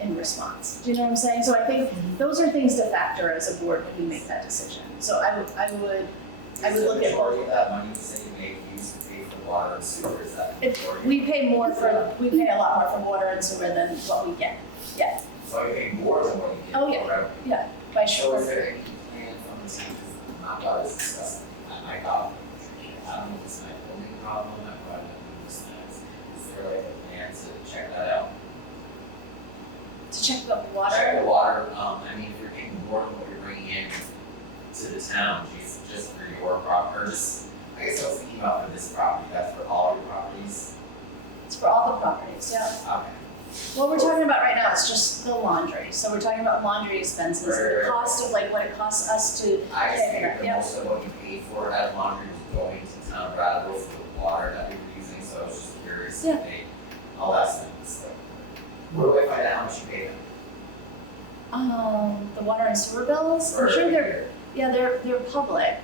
in response. Do you know what I'm saying? So I think those are things to factor as a board when you make that decision. So I would look at both. Majority of that money you say you make use to pay for water and sewer, is that majority? We pay a lot more for water and sewer than what we get. Yeah. So you pay more than what you get. Oh, yeah. Revenue. Yeah. By So sure. is there any plan from the city, not what is discussed at my problem? I don't know if it's my only problem, I probably don't understand. Is there like a plan to check that out? To check the water. Check the water, I mean, if you're paying more than what you're bringing in to the town, just for your property, or just, I guess I was thinking about for this property, that's for all your properties? It's for all the properties, yeah. Okay. What we're talking about right now is just the laundry. So we're talking about laundry expenses, Right. the cost of like what it costs us to. I just think that Yep. most of what you paid for at laundry is going to town of Brattleboro for the water that we were using, so I was just curious Yeah. if they, all that stuff, it's like, where do I find out how much you paid them? The water and sewer bills, I'm sure they're public.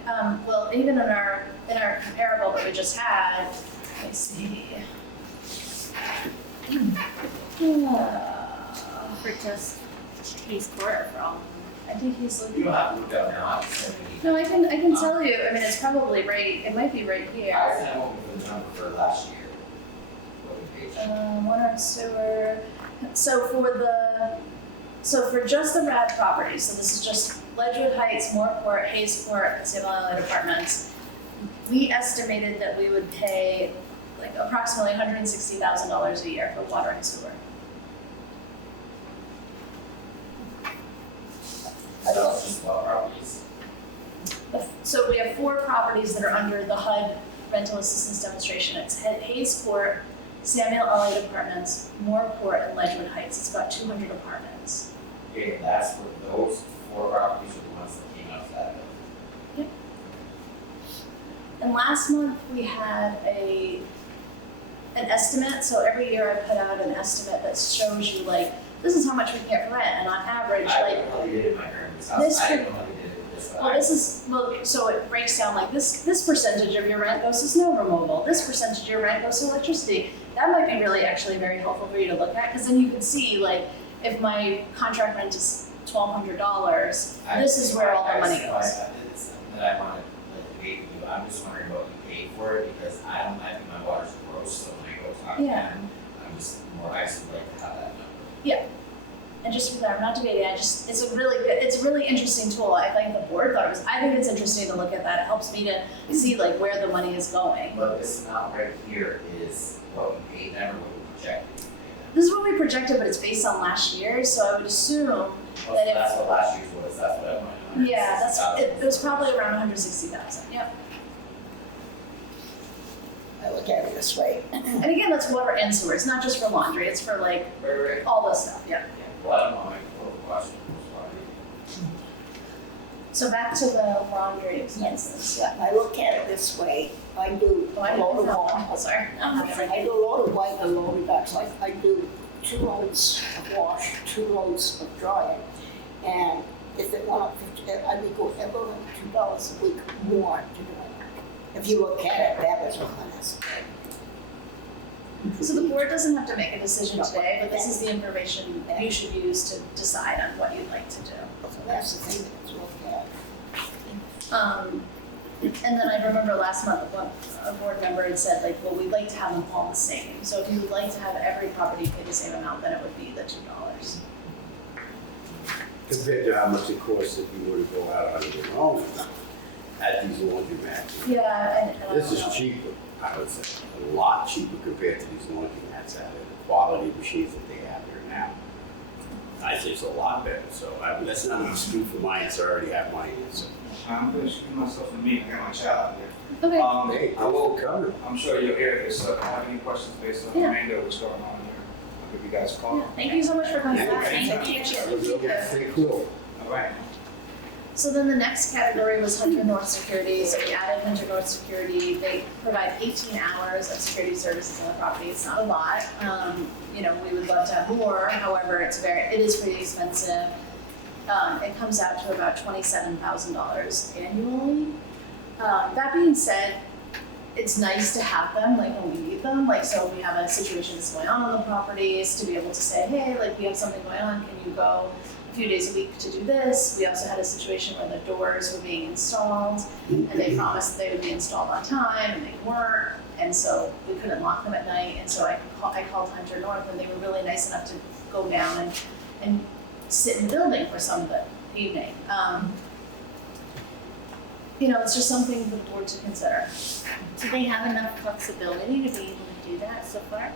Well, even in our comparable that we just had, let me see. For just Hayes Court or for all of them? I think he's You looking. don't have to look up now, I just said we need. No, I can tell you, I mean, it's probably right, it might be right here. I was kind of hoping for the number for last year. What we paid. Water and sewer, so for just the RAD properties, so this is just Ledgewood Heights, Moorport, Hayes Court, Sable Island Apartments, we estimated that we would pay like approximately $160,000 a year for water and sewer. That's just what properties. So we have 4 properties that are under the HUD rental assistance demonstration. It's Hayes Court, Samuel Elliott Apartments, Moorport, and Ledgewood Heights. It's about 200 apartments. Okay, and that's for those 4 properties are the ones that came out of that bill. And last month we had an estimate. So every year I put out an estimate that shows you like this is how much we can get for rent, and on average, I like don't know how they did it in my parents' house, this I could- don't know how they did it with this, but well, this is so it breaks down like this percentage of your rent goes to snow removal. This percentage of your rent goes to electricity. That might be really actually very helpful for you to look at because then you can see like if my contract rent is $1,200, this is where all the money goes. It's something that I want to like debate with you, I'm just wondering what you paid for it, because I think my water's gross, so when I go talk to Yeah. them, I'm just more, I just would like to have that number. And just for that, I'm not debating. It's a really interesting tool. I think the board thought it was. I think it's interesting to look at that. It helps me to see like where the money is going. But this amount right here is what we paid them or what we projected. This is what we projected, but it's based on last year. So I would assume Well, that if that's what last year's was, that's what I wanted. yeah, it was probably around 160,000. Yep. I look at it this way. And again, that's water and sewer. It's not just for laundry. It's for like Right. all this stuff. Yep. Yeah, well, I don't know, my total question was why. So back to the laundry expenses. Yeah, I look at it this way. I do Oh, I a didn't load of know. water. Oh, sorry. I do a load of white and a load of dark. So I do 2 loads of wash, 2 loads of drying. And if it went up 50, I'd be going about $2 a week more to do it. If you look at it, that was what I asked. So the board doesn't have to make a decision today, but this is the information you should use to decide on what you'd like to do. So that's the thing that's looked at. And then I remember last month, a board member had said like, well, we'd like to have them all the same. So if you would like to have every property pay the same amount, then it would be the $2. Compared to how much it costs if you were to go out on your own at these laundromats. Yeah, and I This don't is know. cheaper, I would say, a lot cheaper compared to these laundromats out there, the quality of machines that they have there now. I'd say it's a lot better, so that's not a dispute for my answer, I already have my answer. I'm gonna shoot myself in me, I got my child out there. Okay, Hey, I won't cover. I'm sure you'll hear this, so if you have any questions based on the Yeah. remainder of what's going on here, I'll give you guys a call. yeah, thank you so much for coming Yeah, back. thank you. Stay cool. All right. So then the next category was Hunter North Security. So we added Hunter North Security. They provide 18 hours of security services on the property. It's not a lot. We would love to have more. However, it is pretty expensive. It comes out to about $27,000 annually. That being said, it's nice to have them like when we need them. Like so, we have a situation that's going on the properties to be able to say, hey, like we have something going on. Can you go a few days a week to do this? We also had a situation where the doors were being installed, and they promised they would be installed on time, and they weren't. And so we couldn't lock them at night. And so I called Hunter North, and they were really nice enough to go down and sit in the building for some of the evening. It's just something for the board to consider. Do they have enough flexibility to be able to do that so far?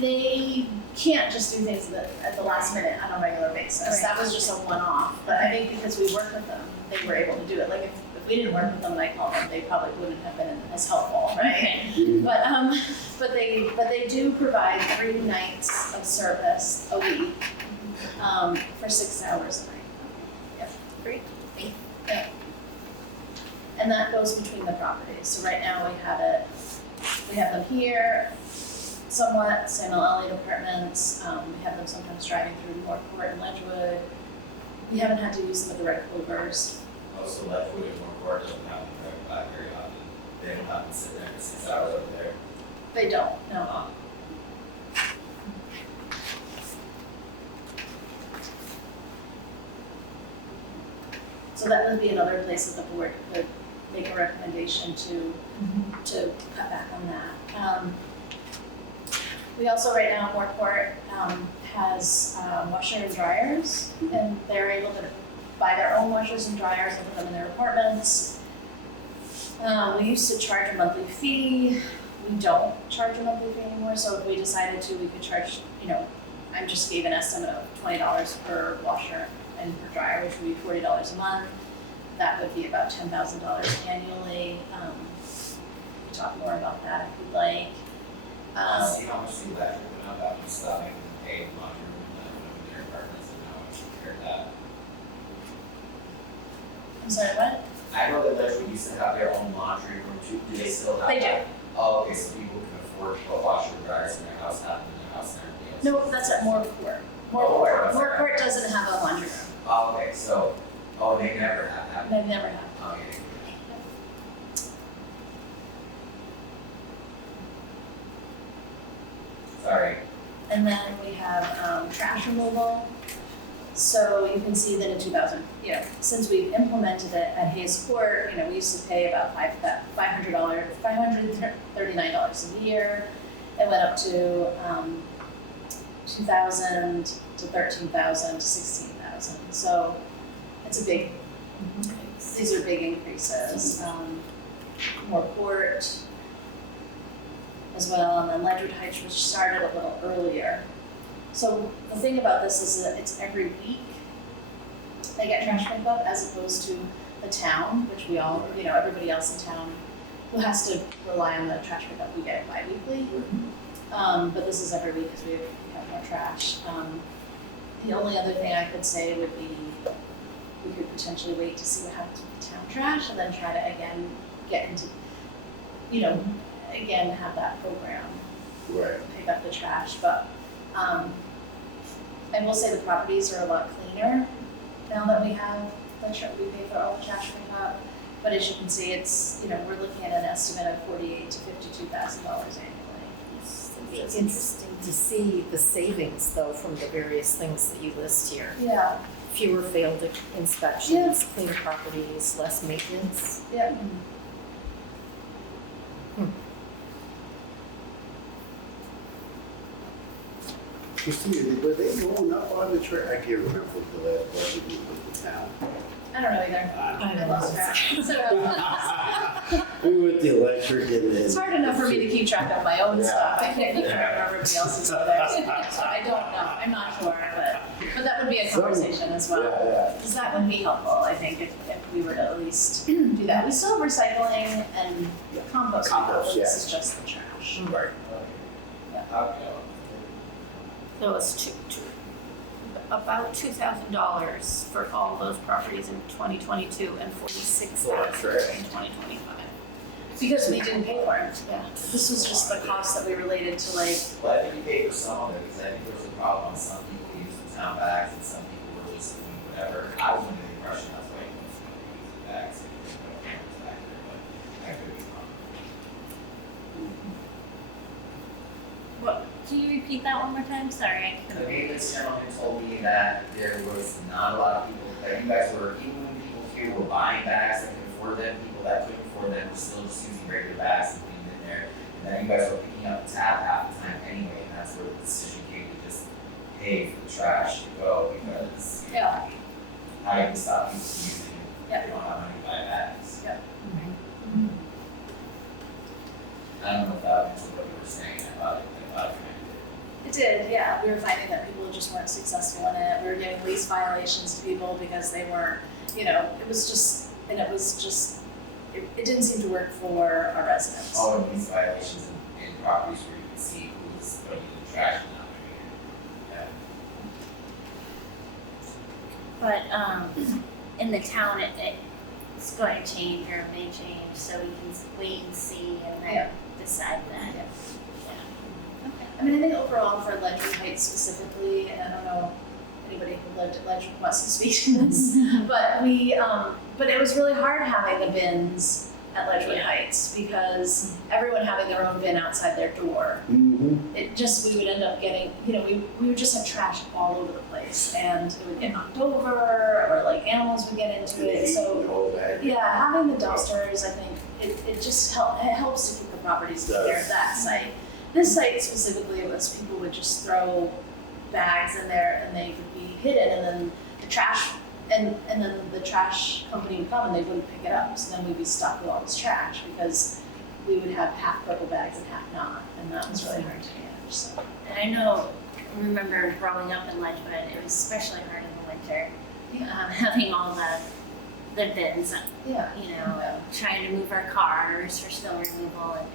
They can't just do things at the last minute on a regular basis. Right. That was just a one-off. But I think because we work with them, they were able to do it. Like if we didn't work with them and I called them, they probably wouldn't have been as helpful, right? Okay. But But they do provide 3 nights of service a week, for 6 hours a night. Yep. Great. Yeah. And that goes between the properties. So right now we have them here, somewhat, Samuel Elliott Apartments. We have them sometimes driving through Northport and Ledgewood. We haven't had to use them at the Red Clovers. Also, Ledgewood and Morport doesn't have them drive by very often. They don't have to sit there for 6 hours over there. They don't, no. So that would be another place that the board could make a recommendation to cut back on that. We also, right now, Morport has washer and dryers, and they're able to buy their own washers and dryers and put them in their apartments. We used to charge a monthly fee. We don't charge a monthly fee anymore, so if we decided to, we could charge, I just gave an estimate of $20 per washer and per dryer, which would be $40 a month. That would be about $10,000 annually. We can talk more about that if you'd like. See how much the electric went up after stopping and paying laundry room in their apartments and how much compared that. I'm sorry, what? I know that Ledgewood used to have their own laundry room too. Do they still have They that? Oh, okay, so people can afford to put washer and dryers in their house, have them in their house and everything else. No, that's at Morport. Morport. Morport doesn't have a laundry room. Oh, okay, so, they never have that. They've never had. Okay. Sorry. And then we have trash removal. So you can see that in 2000, since we've implemented it at Hayes Court, we used to pay about $539 a year. It went up to $2,000 to $13,000 to $16,000. So it's a big. These are big increases. More court as well, and then Ledgewood Heights, which started a little earlier. So the thing about this is that it's every week they get trash pickup as opposed to the town, which we all, everybody else in town who has to rely on the trash pickup, we get it bi-weekly. But this is every week because we have more trash. The only other thing I could say would be we could potentially wait to see what happens with the town trash and then try to again get into, again have that program. Right. Pick up the trash, but I will say the properties are a lot cleaner now that we have we pay for all the trash pickup. But as you can see, it's we're looking at an estimate of $48,000 to $52,000 annually. It's interesting to see the savings though from the various things that you list here. Yeah. Fewer failed inspections, cleaner properties, less maintenance. Yeah. Christina, were they going up on the track? I can't remember what the last budget was with the town. I don't know either. I I lost track. We went the electric and then. It's hard enough for me to keep track of my own Yeah. stuff. I can't keep track of everybody else's either. So I don't know. I'm not sure, but that would be a conversation as well. Yeah. Because that would be helpful, I think, if we were to at least do that. We still have recycling and compost. Compost, This is just the trash. Right. Okay. So it's about $2,000 for all those properties in 2022 and $46,000 in 2025. Because we didn't pay for it. Yeah. This was just the cost that we related to Well, I think you pay for some of it, because I think there was a problem, some people use the town bags and some people were just doing whatever. I was under the impression that's why most people use the bags, and there's no cameras back there, but I could be wrong. What, can you repeat that one more time? Sorry, I The couldn't. maintenance gentleman told me that there was not a lot of people, that you guys were, even when people here were buying bags that could afford them, people that couldn't afford them were still just using regular bags and putting them in there. And then you guys were picking up the tab half the time anyway, and that's where the decision came to just pay for the trash to go, because Yeah. how do you stop people from using it if Yeah. they don't have money to buy bags? Yeah. I don't know if that answered what you were saying about it, It did, yeah. We were finding that people just weren't successful in it. We were getting lease violations to people because they weren't, it didn't seem to work for our residents. all of these violations in properties where you can see who's gonna be the trash and not gonna be But in the town, it's going to change or may change, so we can wait and see and then decide then. I mean, I think overall for Ledgewood Heights specifically, and I don't know anybody who lived at Ledgewood wants to speak to this, but but it was really hard having the bins at Ledgewood Heights because everyone having their own bin outside their door. It just, we would end up getting, we would just have trash all over the place and it would get knocked over or like animals would get into it. So yeah, having the dumpsters, I think it just helps to keep the properties clear of that site. This site specifically, it was people would just throw bags in there and they would be hidden and then the trash and then the trash company would come and they wouldn't pick it up. So then we'd be stuck with all this trash because we would have half purple bags and half not, and that was really hard to manage. So. And I remember growing up in Ledgewood, it was especially hard in the winter, having all the bins, trying to move our cars for snow removal, and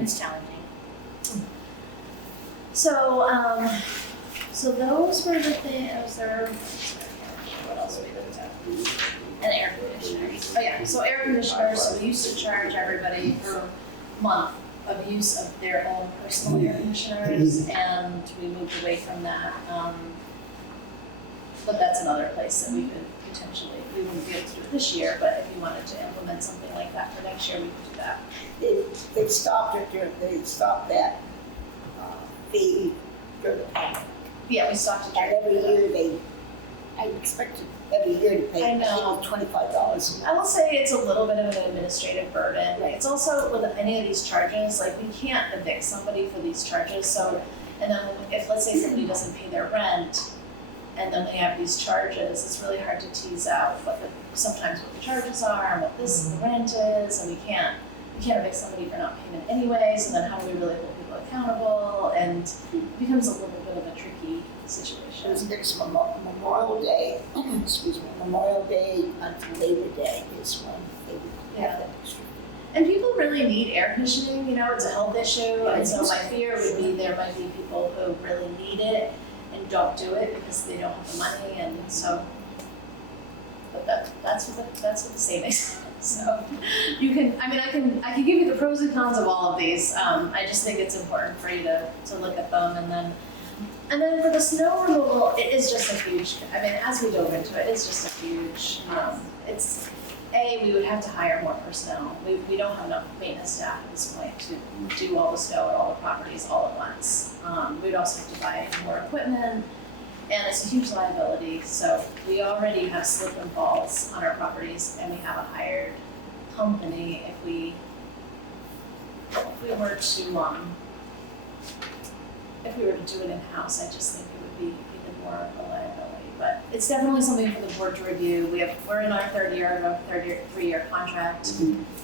it's challenging. So those were the things. What else we looked at? And air conditioners. Oh yeah, so air conditioners. So we used to charge everybody per month of use of their own personal air conditioners, and we moved away from that. But that's another place that we could potentially. We wouldn't be able to do it this year, but if you wanted to implement something like that for next year, we could do that. They stopped that fee during the pandemic. Yeah, we stopped it. And every year I expected every year to pay, I know. $25. I will say it's a little bit of an administrative burden. It's also with any of these charges, like we can't evict somebody for these charges. So, and then if let's say somebody doesn't pay their rent, and then they have these charges, it's really hard to tease out sometimes what the charges are and what the rent is, and we can't evict somebody for not paying it anyways. And then how do we really hold people accountable? And it becomes a little bit of a tricky situation. There's Memorial Day, Memorial Day until Labor Day is when they would have that extra. And people really need air conditioning, it's a health issue, and so my fear would be there might be people who really need it and don't do it because they don't have the money, and so, but that's what the savings is. So you can, I can give you the pros and cons of all of these. I just think it's important for you to look at them, and then for the snow removal, it is just a huge, as we dove into it, it's just a huge, we would have to hire more personnel. We don't have enough maintenance staff at this point to do all the snow at all the properties all at once. We'd also have to buy more equipment, and it's a huge liability. So we already have slip and falls on our properties, and we have a hired company. If we were to do it in-house, I just think it would be even more of a liability. But it's definitely something for the board to review. We're in our third year of a 3-year contract.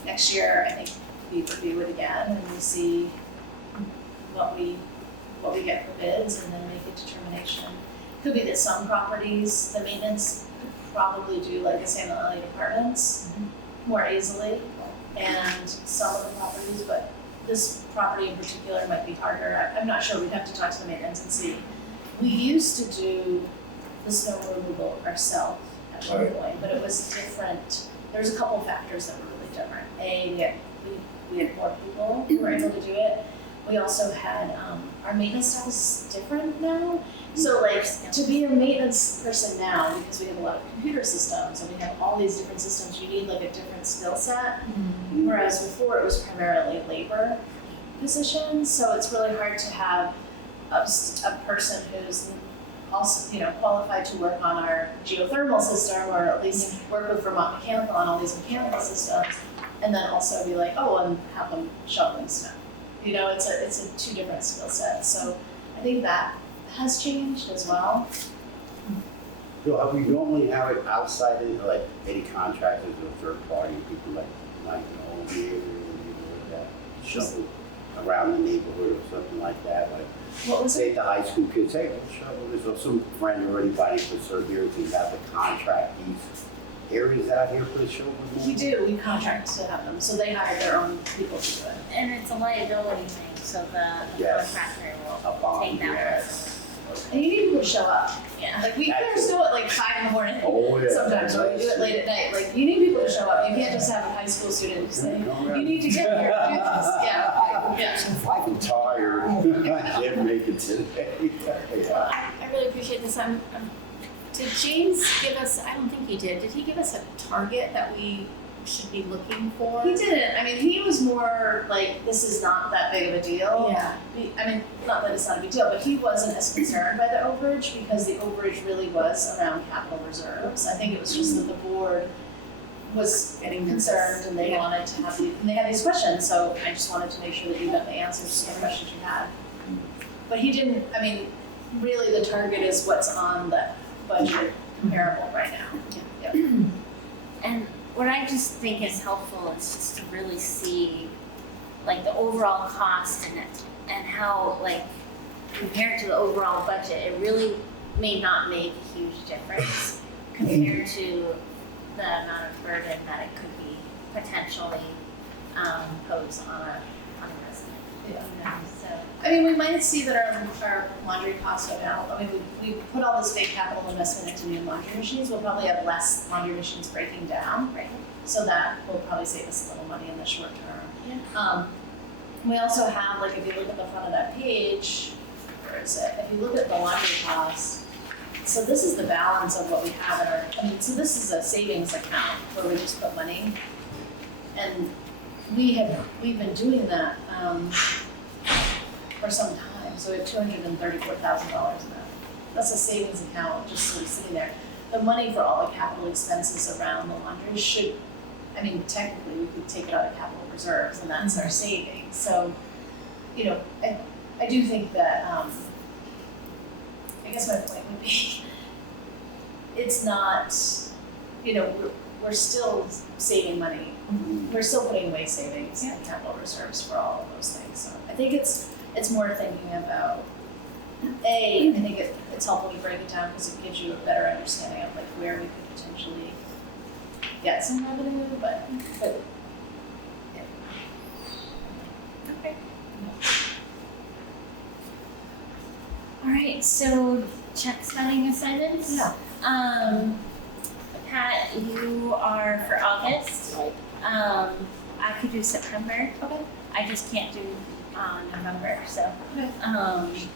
Next year, I think we review it again and we see what we get for bids and then make a determination. Could be that some properties, the maintenance could probably do like the San Antonio apartments more easily, and some of the properties, but this property in particular might be harder. I'm not sure. We'd have to talk to the maintenance and see. We used to do the snow removal ourselves at one point, but it was different. There was a couple factors that were really different. We had more people who were able to do it. We also had our maintenance staff is different now. So like to be a maintenance person now, because we have a lot of computer systems and we have all these different systems, you need like a different skill set. Whereas before it was primarily labor positions, so it's really hard to have a person who's also, qualified to work on our geothermal system, or at least work with Vermont Mechanical on all these mechanical systems, and then also be like, and have them shoveling snow. It's a two different skill sets. So I think that has changed as well. So we normally have it outside in like any contractors or third party people like here that shovel around the neighborhood or something like that. Like What was say it? the high school kids, hey, let's shovel this, or some friend already buying for certain areas, we have the contract these areas out here for the shovel. We do. We contract to have them, so they hire their own people to do it. And it's a liability thing so the Yes. contractor A will bond, take that yes. And you need people to show up. Yeah. Like we can't just do it like 5 in the morning. Oh, yeah. Sometimes, or we do it late at night. Like you need people to show up. You can't just have a high school student say, you need to get here, do this. Yeah. Yeah. I'm tired. I can't make it today. Yeah. I really appreciate this. Did James give us, I don't think he did he give us a target that we should be looking for? He didn't. I mean, he was more like, this is not that big of a deal. Yeah. I mean, not that it's not a big deal, but he wasn't as concerned by the overage because the overage really was around capital reserves. I think it was just that the board was Getting concerned and they Yeah. wanted to have and they had these questions, so I just wanted to make sure that you got the answers to the questions you had. But he didn't, I mean, really the target is what's on the budget comparable right now. Yeah. And what I just think is helpful is just to really see like the overall cost in it and how like compared to the overall budget, it really may not make a huge difference compared to the amount of burden that it could be potentially pose on a resident. Yeah. You know, so I mean, we might see that our laundry costs go down. I mean, we put all this big capital investment into new laundry machines. We'll probably have less laundry machines breaking down. right. So that will probably save us a little money in the short term. Yeah. We also have, like, if you look at the front of that page, where is it? If you look at the laundry costs, so this is the balance of what we have in our, I mean, so this is a savings account where we just put money. And we've been doing that, for some time, so we have $234,000 in that. That's a savings account, just sort of sitting there. The money for all the capital expenses around the laundry should, I mean, technically, we could take it out of capital reserves, and that's our savings. So, you know, I do think that, I guess my point would be, it's not, you know, we're still saving money. We're still putting away savings in capital reserves for all of those things. So I think it's more thinking about, I think it's helpful to break it down because it gives you a better understanding of like where we could potentially get some revenue, but yeah. Okay. All right, so check spending assignments. Yeah. Pat, you are for August. Right. I could do September. Okay. I just can't do November, so Okay.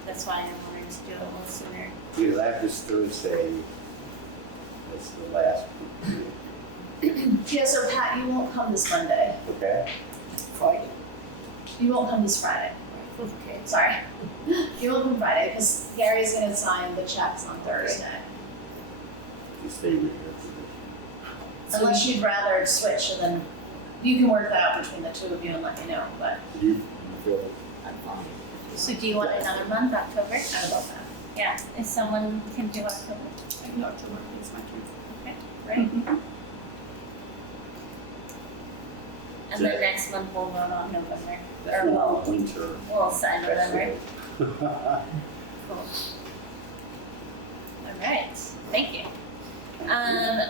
that's why I wanted to do it a little sooner. We left this Thursday. That's the last. Yeah, so Pat, you won't come this Monday. Okay. Friday. You won't come this Friday. Okay. Sorry. You won't come Friday because Gary's gonna sign the checks on Thursday. You stay with her. Unless you'd rather switch and then you can work that out between the two of you and let me know, but You feel I'm fine. So do you want another month, October? I would love that. Yeah, if someone can do October. I can go October, it's my turn. Okay, great. And then Yeah. next month we'll vote on November, that's or more winter. we'll sign November. festival. Cool. All right, thank you.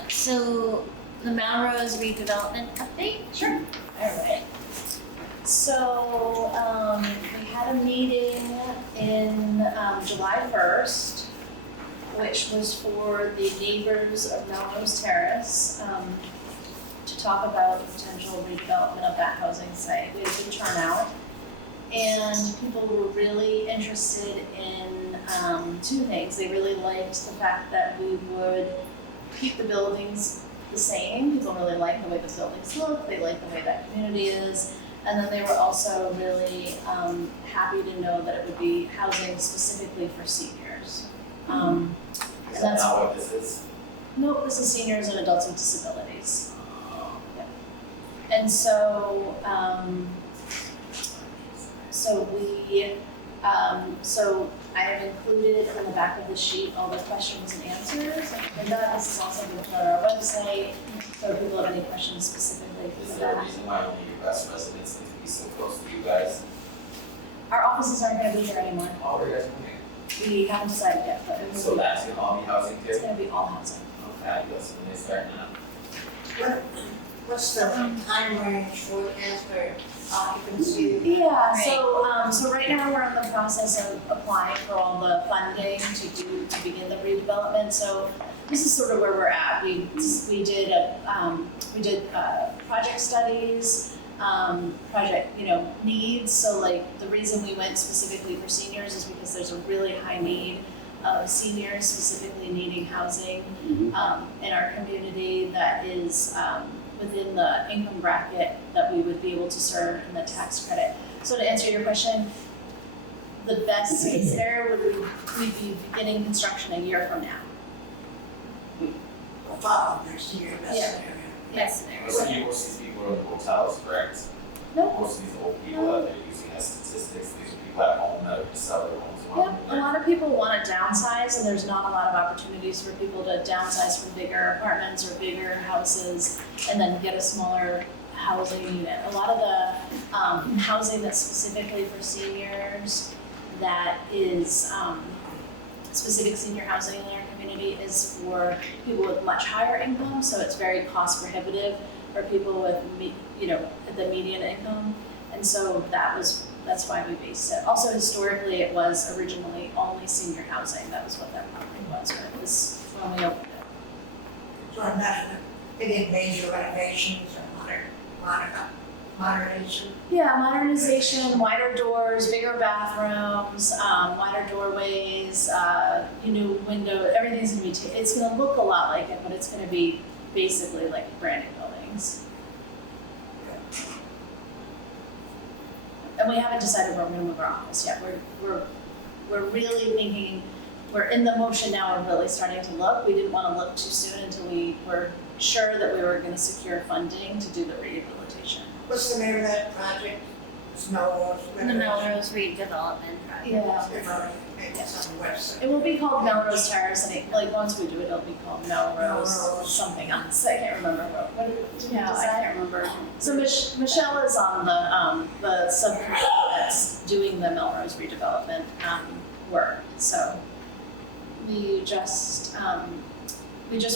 So the Melrose Redevelopment update? Sure. All right. So, we had a meeting in, July 1st, which was for the neighbors of Melrose Terrace, to talk about the potential redevelopment of that housing site. We had a good turnout, and people were really interested in, two things. They really liked the fact that we would keep the buildings the same. People really like the way the buildings look, they like the way that community is. And then they were also really happy to know that it would be housing specifically for seniors. Is And that that's, not what this is? nope, this is seniors and adults with disabilities. And so, so I have included on the back of the sheet all the questions and answers. And that this is also going to put on our website, so if people have any questions specifically Is for there a that. reason why only your best residents need to be so close to you guys? Our offices aren't going to be here anymore. All are you guys moving? We haven't decided yet, but it So will be, that's gonna all be housing it's too? going to be all housing. Oh, fabulous, when they start now. What's the time range forecast for occupancy? Yeah, so right now we're in the process of applying for all the funding to begin the redevelopment. So this is sort of where we're at. We did project studies, project needs. So like the reason we went specifically for seniors is because there's a really high need of seniors specifically needing housing in our community that is within the income bracket that we would be able to serve in the tax credit. So to answer your question, the best case scenario would we'd be beginning construction a year from now. Fall next year, that's Yeah. scenario. Yes. Most of these people are in hotels, correct? No. Most of these old people that they're using as statistics, these are people at home that are gonna sell their homes. Yeah, a lot of people want to downsize, and there's not a lot of opportunities for people to downsize from bigger apartments or bigger houses and then get a smaller housing unit. A lot of the housing that's specifically for seniors, that is specific senior housing in our community, is for people with much higher income, so it's very cost prohibitive for people with the median income, and so that's why we based it. Also, historically, it was originally only senior housing. That was what that property was, but it was when we opened it. So I'm not, they did major renovations or modernization. Yeah, modernization, wider doors, bigger bathrooms, wider doorways, new window. Everything's gonna be. It's gonna look a lot like it, but it's gonna be basically like brand new buildings. And we haven't decided where we're gonna move our office yet. We're really thinking, we're in the motion now, we're really starting to look. We didn't wanna look too soon until we were sure that we were gonna secure funding to do the rehabilitation. What's the name of that project? It's Melrose. The Melrose Redevelopment Project. Yeah. They've already made this on the website. It will be called Melrose Terrace, and once we do it, it'll be called Melrose Melrose. something else. I can't remember what did we No, I decide? can't remember. So Michelle is on the subcommittee that's doing the Melrose redevelopment work. So we just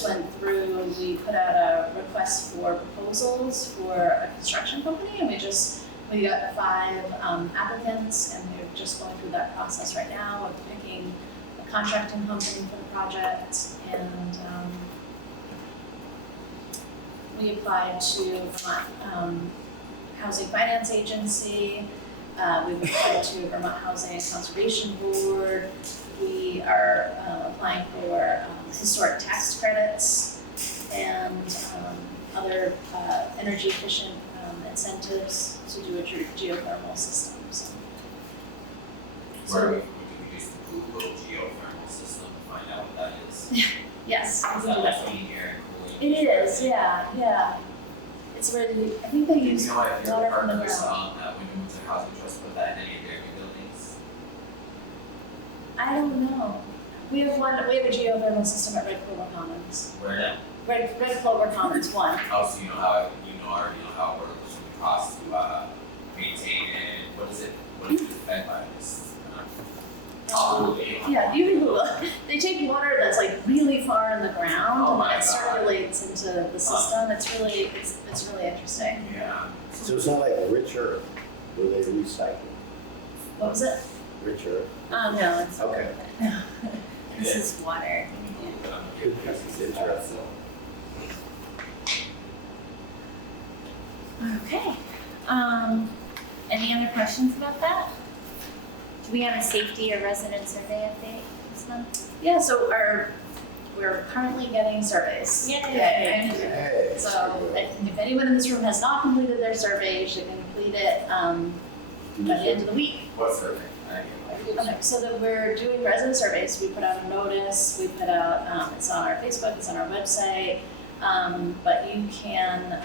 went through. We put out a request for proposals for a construction company, and we got 5 applicants, and we're just going through that process right now of picking a contracting company for the project, and we applied to Vermont Housing Finance Agency. We've applied to Vermont Housing and Conservation Board. We are applying for historic tax credits and other energy efficient incentives to do a geothermal system. Where would we just Google geothermal system to find out what that is? Yes, we Is can that do like that. clean air and cooling? It is, yeah. It's really, I think they use You know, if your water from the partners ground. when you move to housing trust, put that in any of their new buildings? I don't know. We have a geothermal system at Red Clover Commons. Where now? Red Clover Commons 1. Oh, so you know how it works, the cost to maintain it, what is it fed by this? Yeah, you can Google it. They take water that's like really far in the ground Oh and my then it God. circulates into the system. It's really interesting. Yeah. So it's not like rich earth where they recycle. What was it? Rich earth. No, it's. Okay. This is water. It's interesting. Okay. Any other questions about that? Do we have a safety or resident survey update this month? Yeah, so we're currently getting surveys. Yay. Hey. So if anyone in this room has not completed their survey, you should complete it by the end of the week. What survey? Okay, so that we're doing resident surveys. We put out a notice, we put out, it's on our Facebook, it's on our website. But you can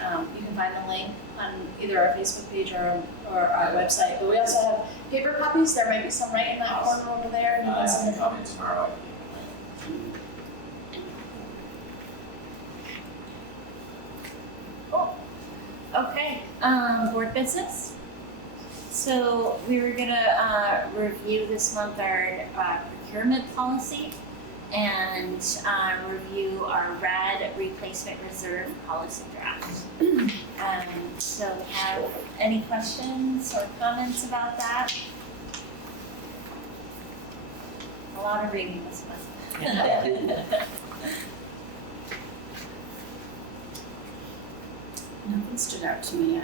find the link on either our Facebook page or our website. But we also have paper copies. There might be some right in that corner over there. And you can send I'm them. coming tomorrow. Cool. Okay, board business. So we were gonna review this month our procurement policy. and review our RAD Replacement Reserve policy draft. So have any questions or comments about that? A lot of reading this month. Nothing stood out to me.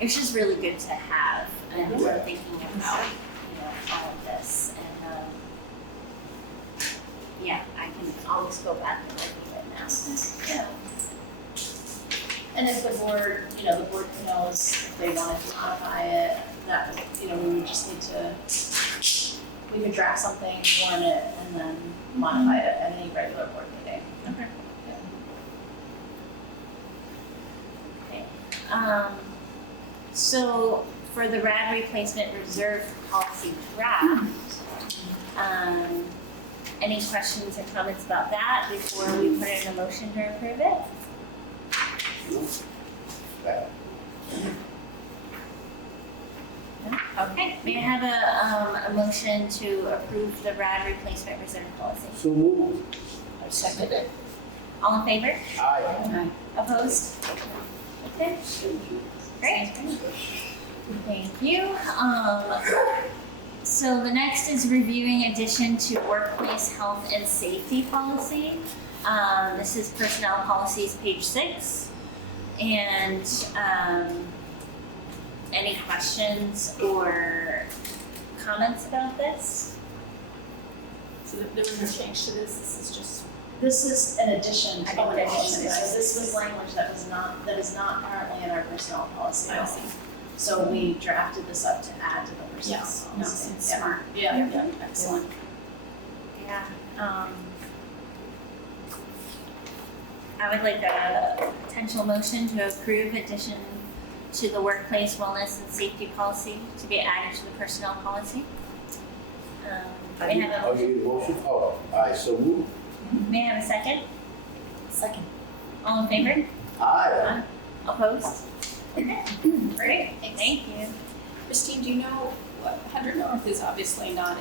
It's just really good to have, and we're thinking about, all of this, and, yeah, I can always go back and review it now. Yeah. And if the board, the board knows if they wanted to modify it, that, we would just need to, we could draft something, warn it, and then modify it at any regular board meeting. Okay. So for the RAD Replacement Reserve policy draft, any questions or comments about that before we put in a motion to approve it? No? Okay, may I have a motion to approve the RAD Replacement Reserve policy? So moved. I second it. All in favor? Aye. Opposed? Okay, great. Thank you. So the next is reviewing addition to workplace health and safety policy. This is personnel policies, page 6. And any questions or comments about this? So there was no change to this. This is just. This is an addition to the Oh, an policy, addition. so this was language that is not currently in our personnel policy. I see. So we drafted this up to add to the personnel Yes. No, policy. it's Yeah. smart. Yeah. Excellent. Yeah. I would like a potential motion to approve addition to the workplace wellness and safety policy to be added to the personnel policy. May I have a Oh, you need a motion? Oh, aye, so moved. May I have a second? Second. All in favor? Aye. Opposed? Okay, great, thank you. Christine, do you know what 100 North is obviously not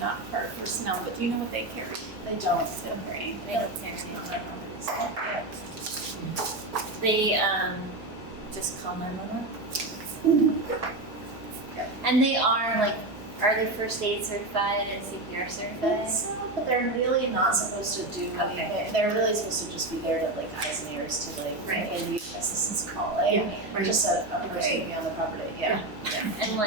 not part of personnel, but do you know what they carry? They don't. Still carrying. They don't care. They just call 911. And they are they first aid certified and CPR certified? But they're really not supposed to do anything. They're really supposed to just be there to eyes and ears to Right. and use assistance calling. Right. Just a person to be on the property. Yeah. And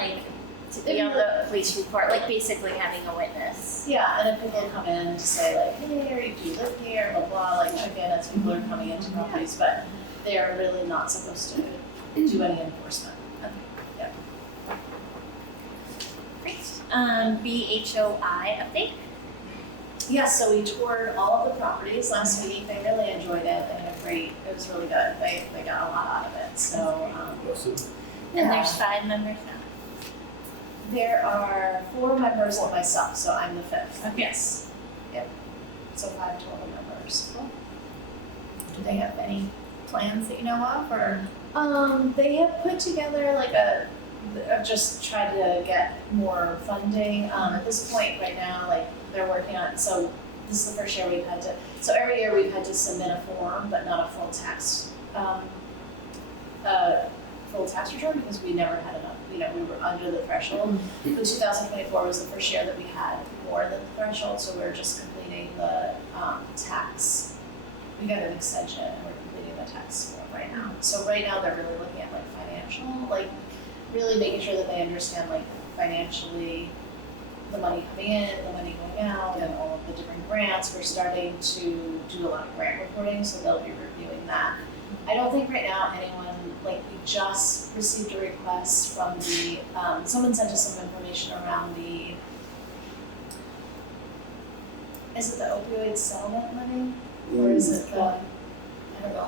to be on the police report, basically having a witness. Yeah, and if people come in to say hey, do you live here, blah blah, check in as people are coming into properties, but they are really not supposed to do any enforcement. Yeah. Great. BHOI update? Yeah, so we toured all of the properties last week. They really enjoyed it. They had it was really good. They got a lot out of it. So Awesome. And there's 5 members now. there are 4 members and myself, so I'm the 5th. Okay. Yes. Yep. So 5 total members. Do they have any plans that you know of, or? They have put together just tried to get more funding. At this point right now, they're working on, so this is the first year we've had to, so every year we've had to submit a form, but not a full tax return because we never had enough, we were under the threshold. So 2024 was the first year that we had more than the threshold, so we're just completing the tax. We got an extension and we're completing the tax form right now. So right now they're really looking at financial, really making sure that they understand financially the money coming in, the money going out, and all of the different grants. We're starting to do a lot of grant reporting, so they'll be reviewing that. I don't think right now anyone, we just received a request from the, someone sent us some information around is it the opioid settlement money? Or is it the, I don't know.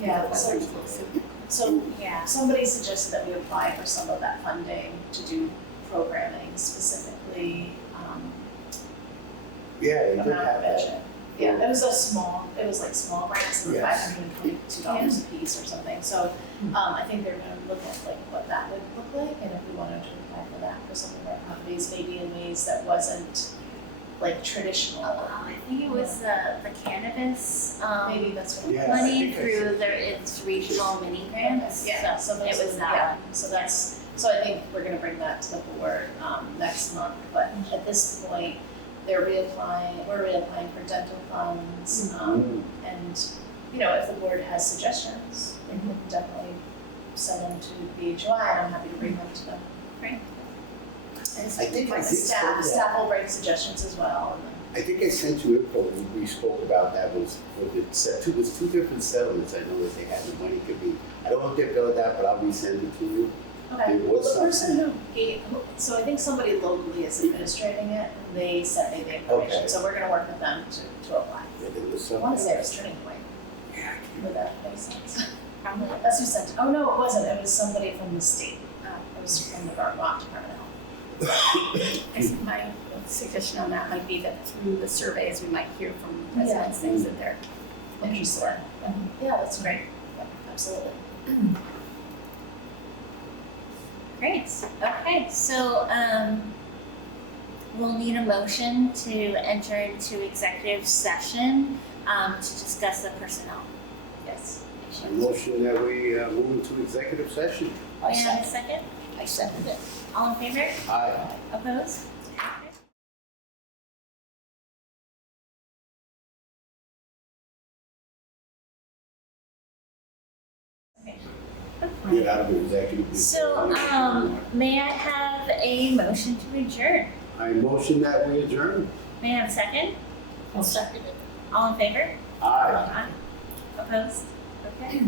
Yeah, so Yeah. somebody suggested that we apply for some of that funding to do programming specifically, Yeah, you did around have that. prevention. Yeah, it was small grants, and Yes. $522 a piece or something, so, I think they're gonna look at what that would look like, and if we wanted to apply for that for some of our properties, maybe in ways that wasn't like traditional? I think it was the cannabis, Maybe that's what. Yeah. I money think I through said- its regional mini grants. Yeah, so it was that yeah, one. so that's, so I think we're gonna bring that to the board, next month, but at this point, we're reapplying for dental funds, and, you know, if the board has suggestions, they can definitely send them to BHOI, and I'm happy to bring them to them. Great. I think I Like did the say staff will bring suggestions as well, and then. I think I sent you info when we spoke about that was, there's two different settlements I know that they had, the money could be, I don't know if they built that, but I'll resend it to you. Okay, There well, was the person who gave, so I think somebody locally is administrating it, and they sent me the information, Okay. so we're gonna work with them to apply. Yeah, there was I something. wanna say it was Turning Point, Yeah, would that make sense? Probably. That's who sent it, oh no, it wasn't, it was somebody from the state, it was from the Vermont Department of Health. I think my suggestion on that might be that through the surveys, we might hear from residents things that they're looking for. Yeah, that's great, yeah, absolutely. Great. Okay, so we'll need a motion to enter into executive session to discuss the personnel Yes. A issues. motion that we move into executive session. I May I have a second, second? I second it. All in favor? Aye. Opposed? Get out of executive. So, may I have a motion to adjourn? I motion that we adjourn. May I have a second? I'll second it. All in favor? Aye. Opposed? Okay.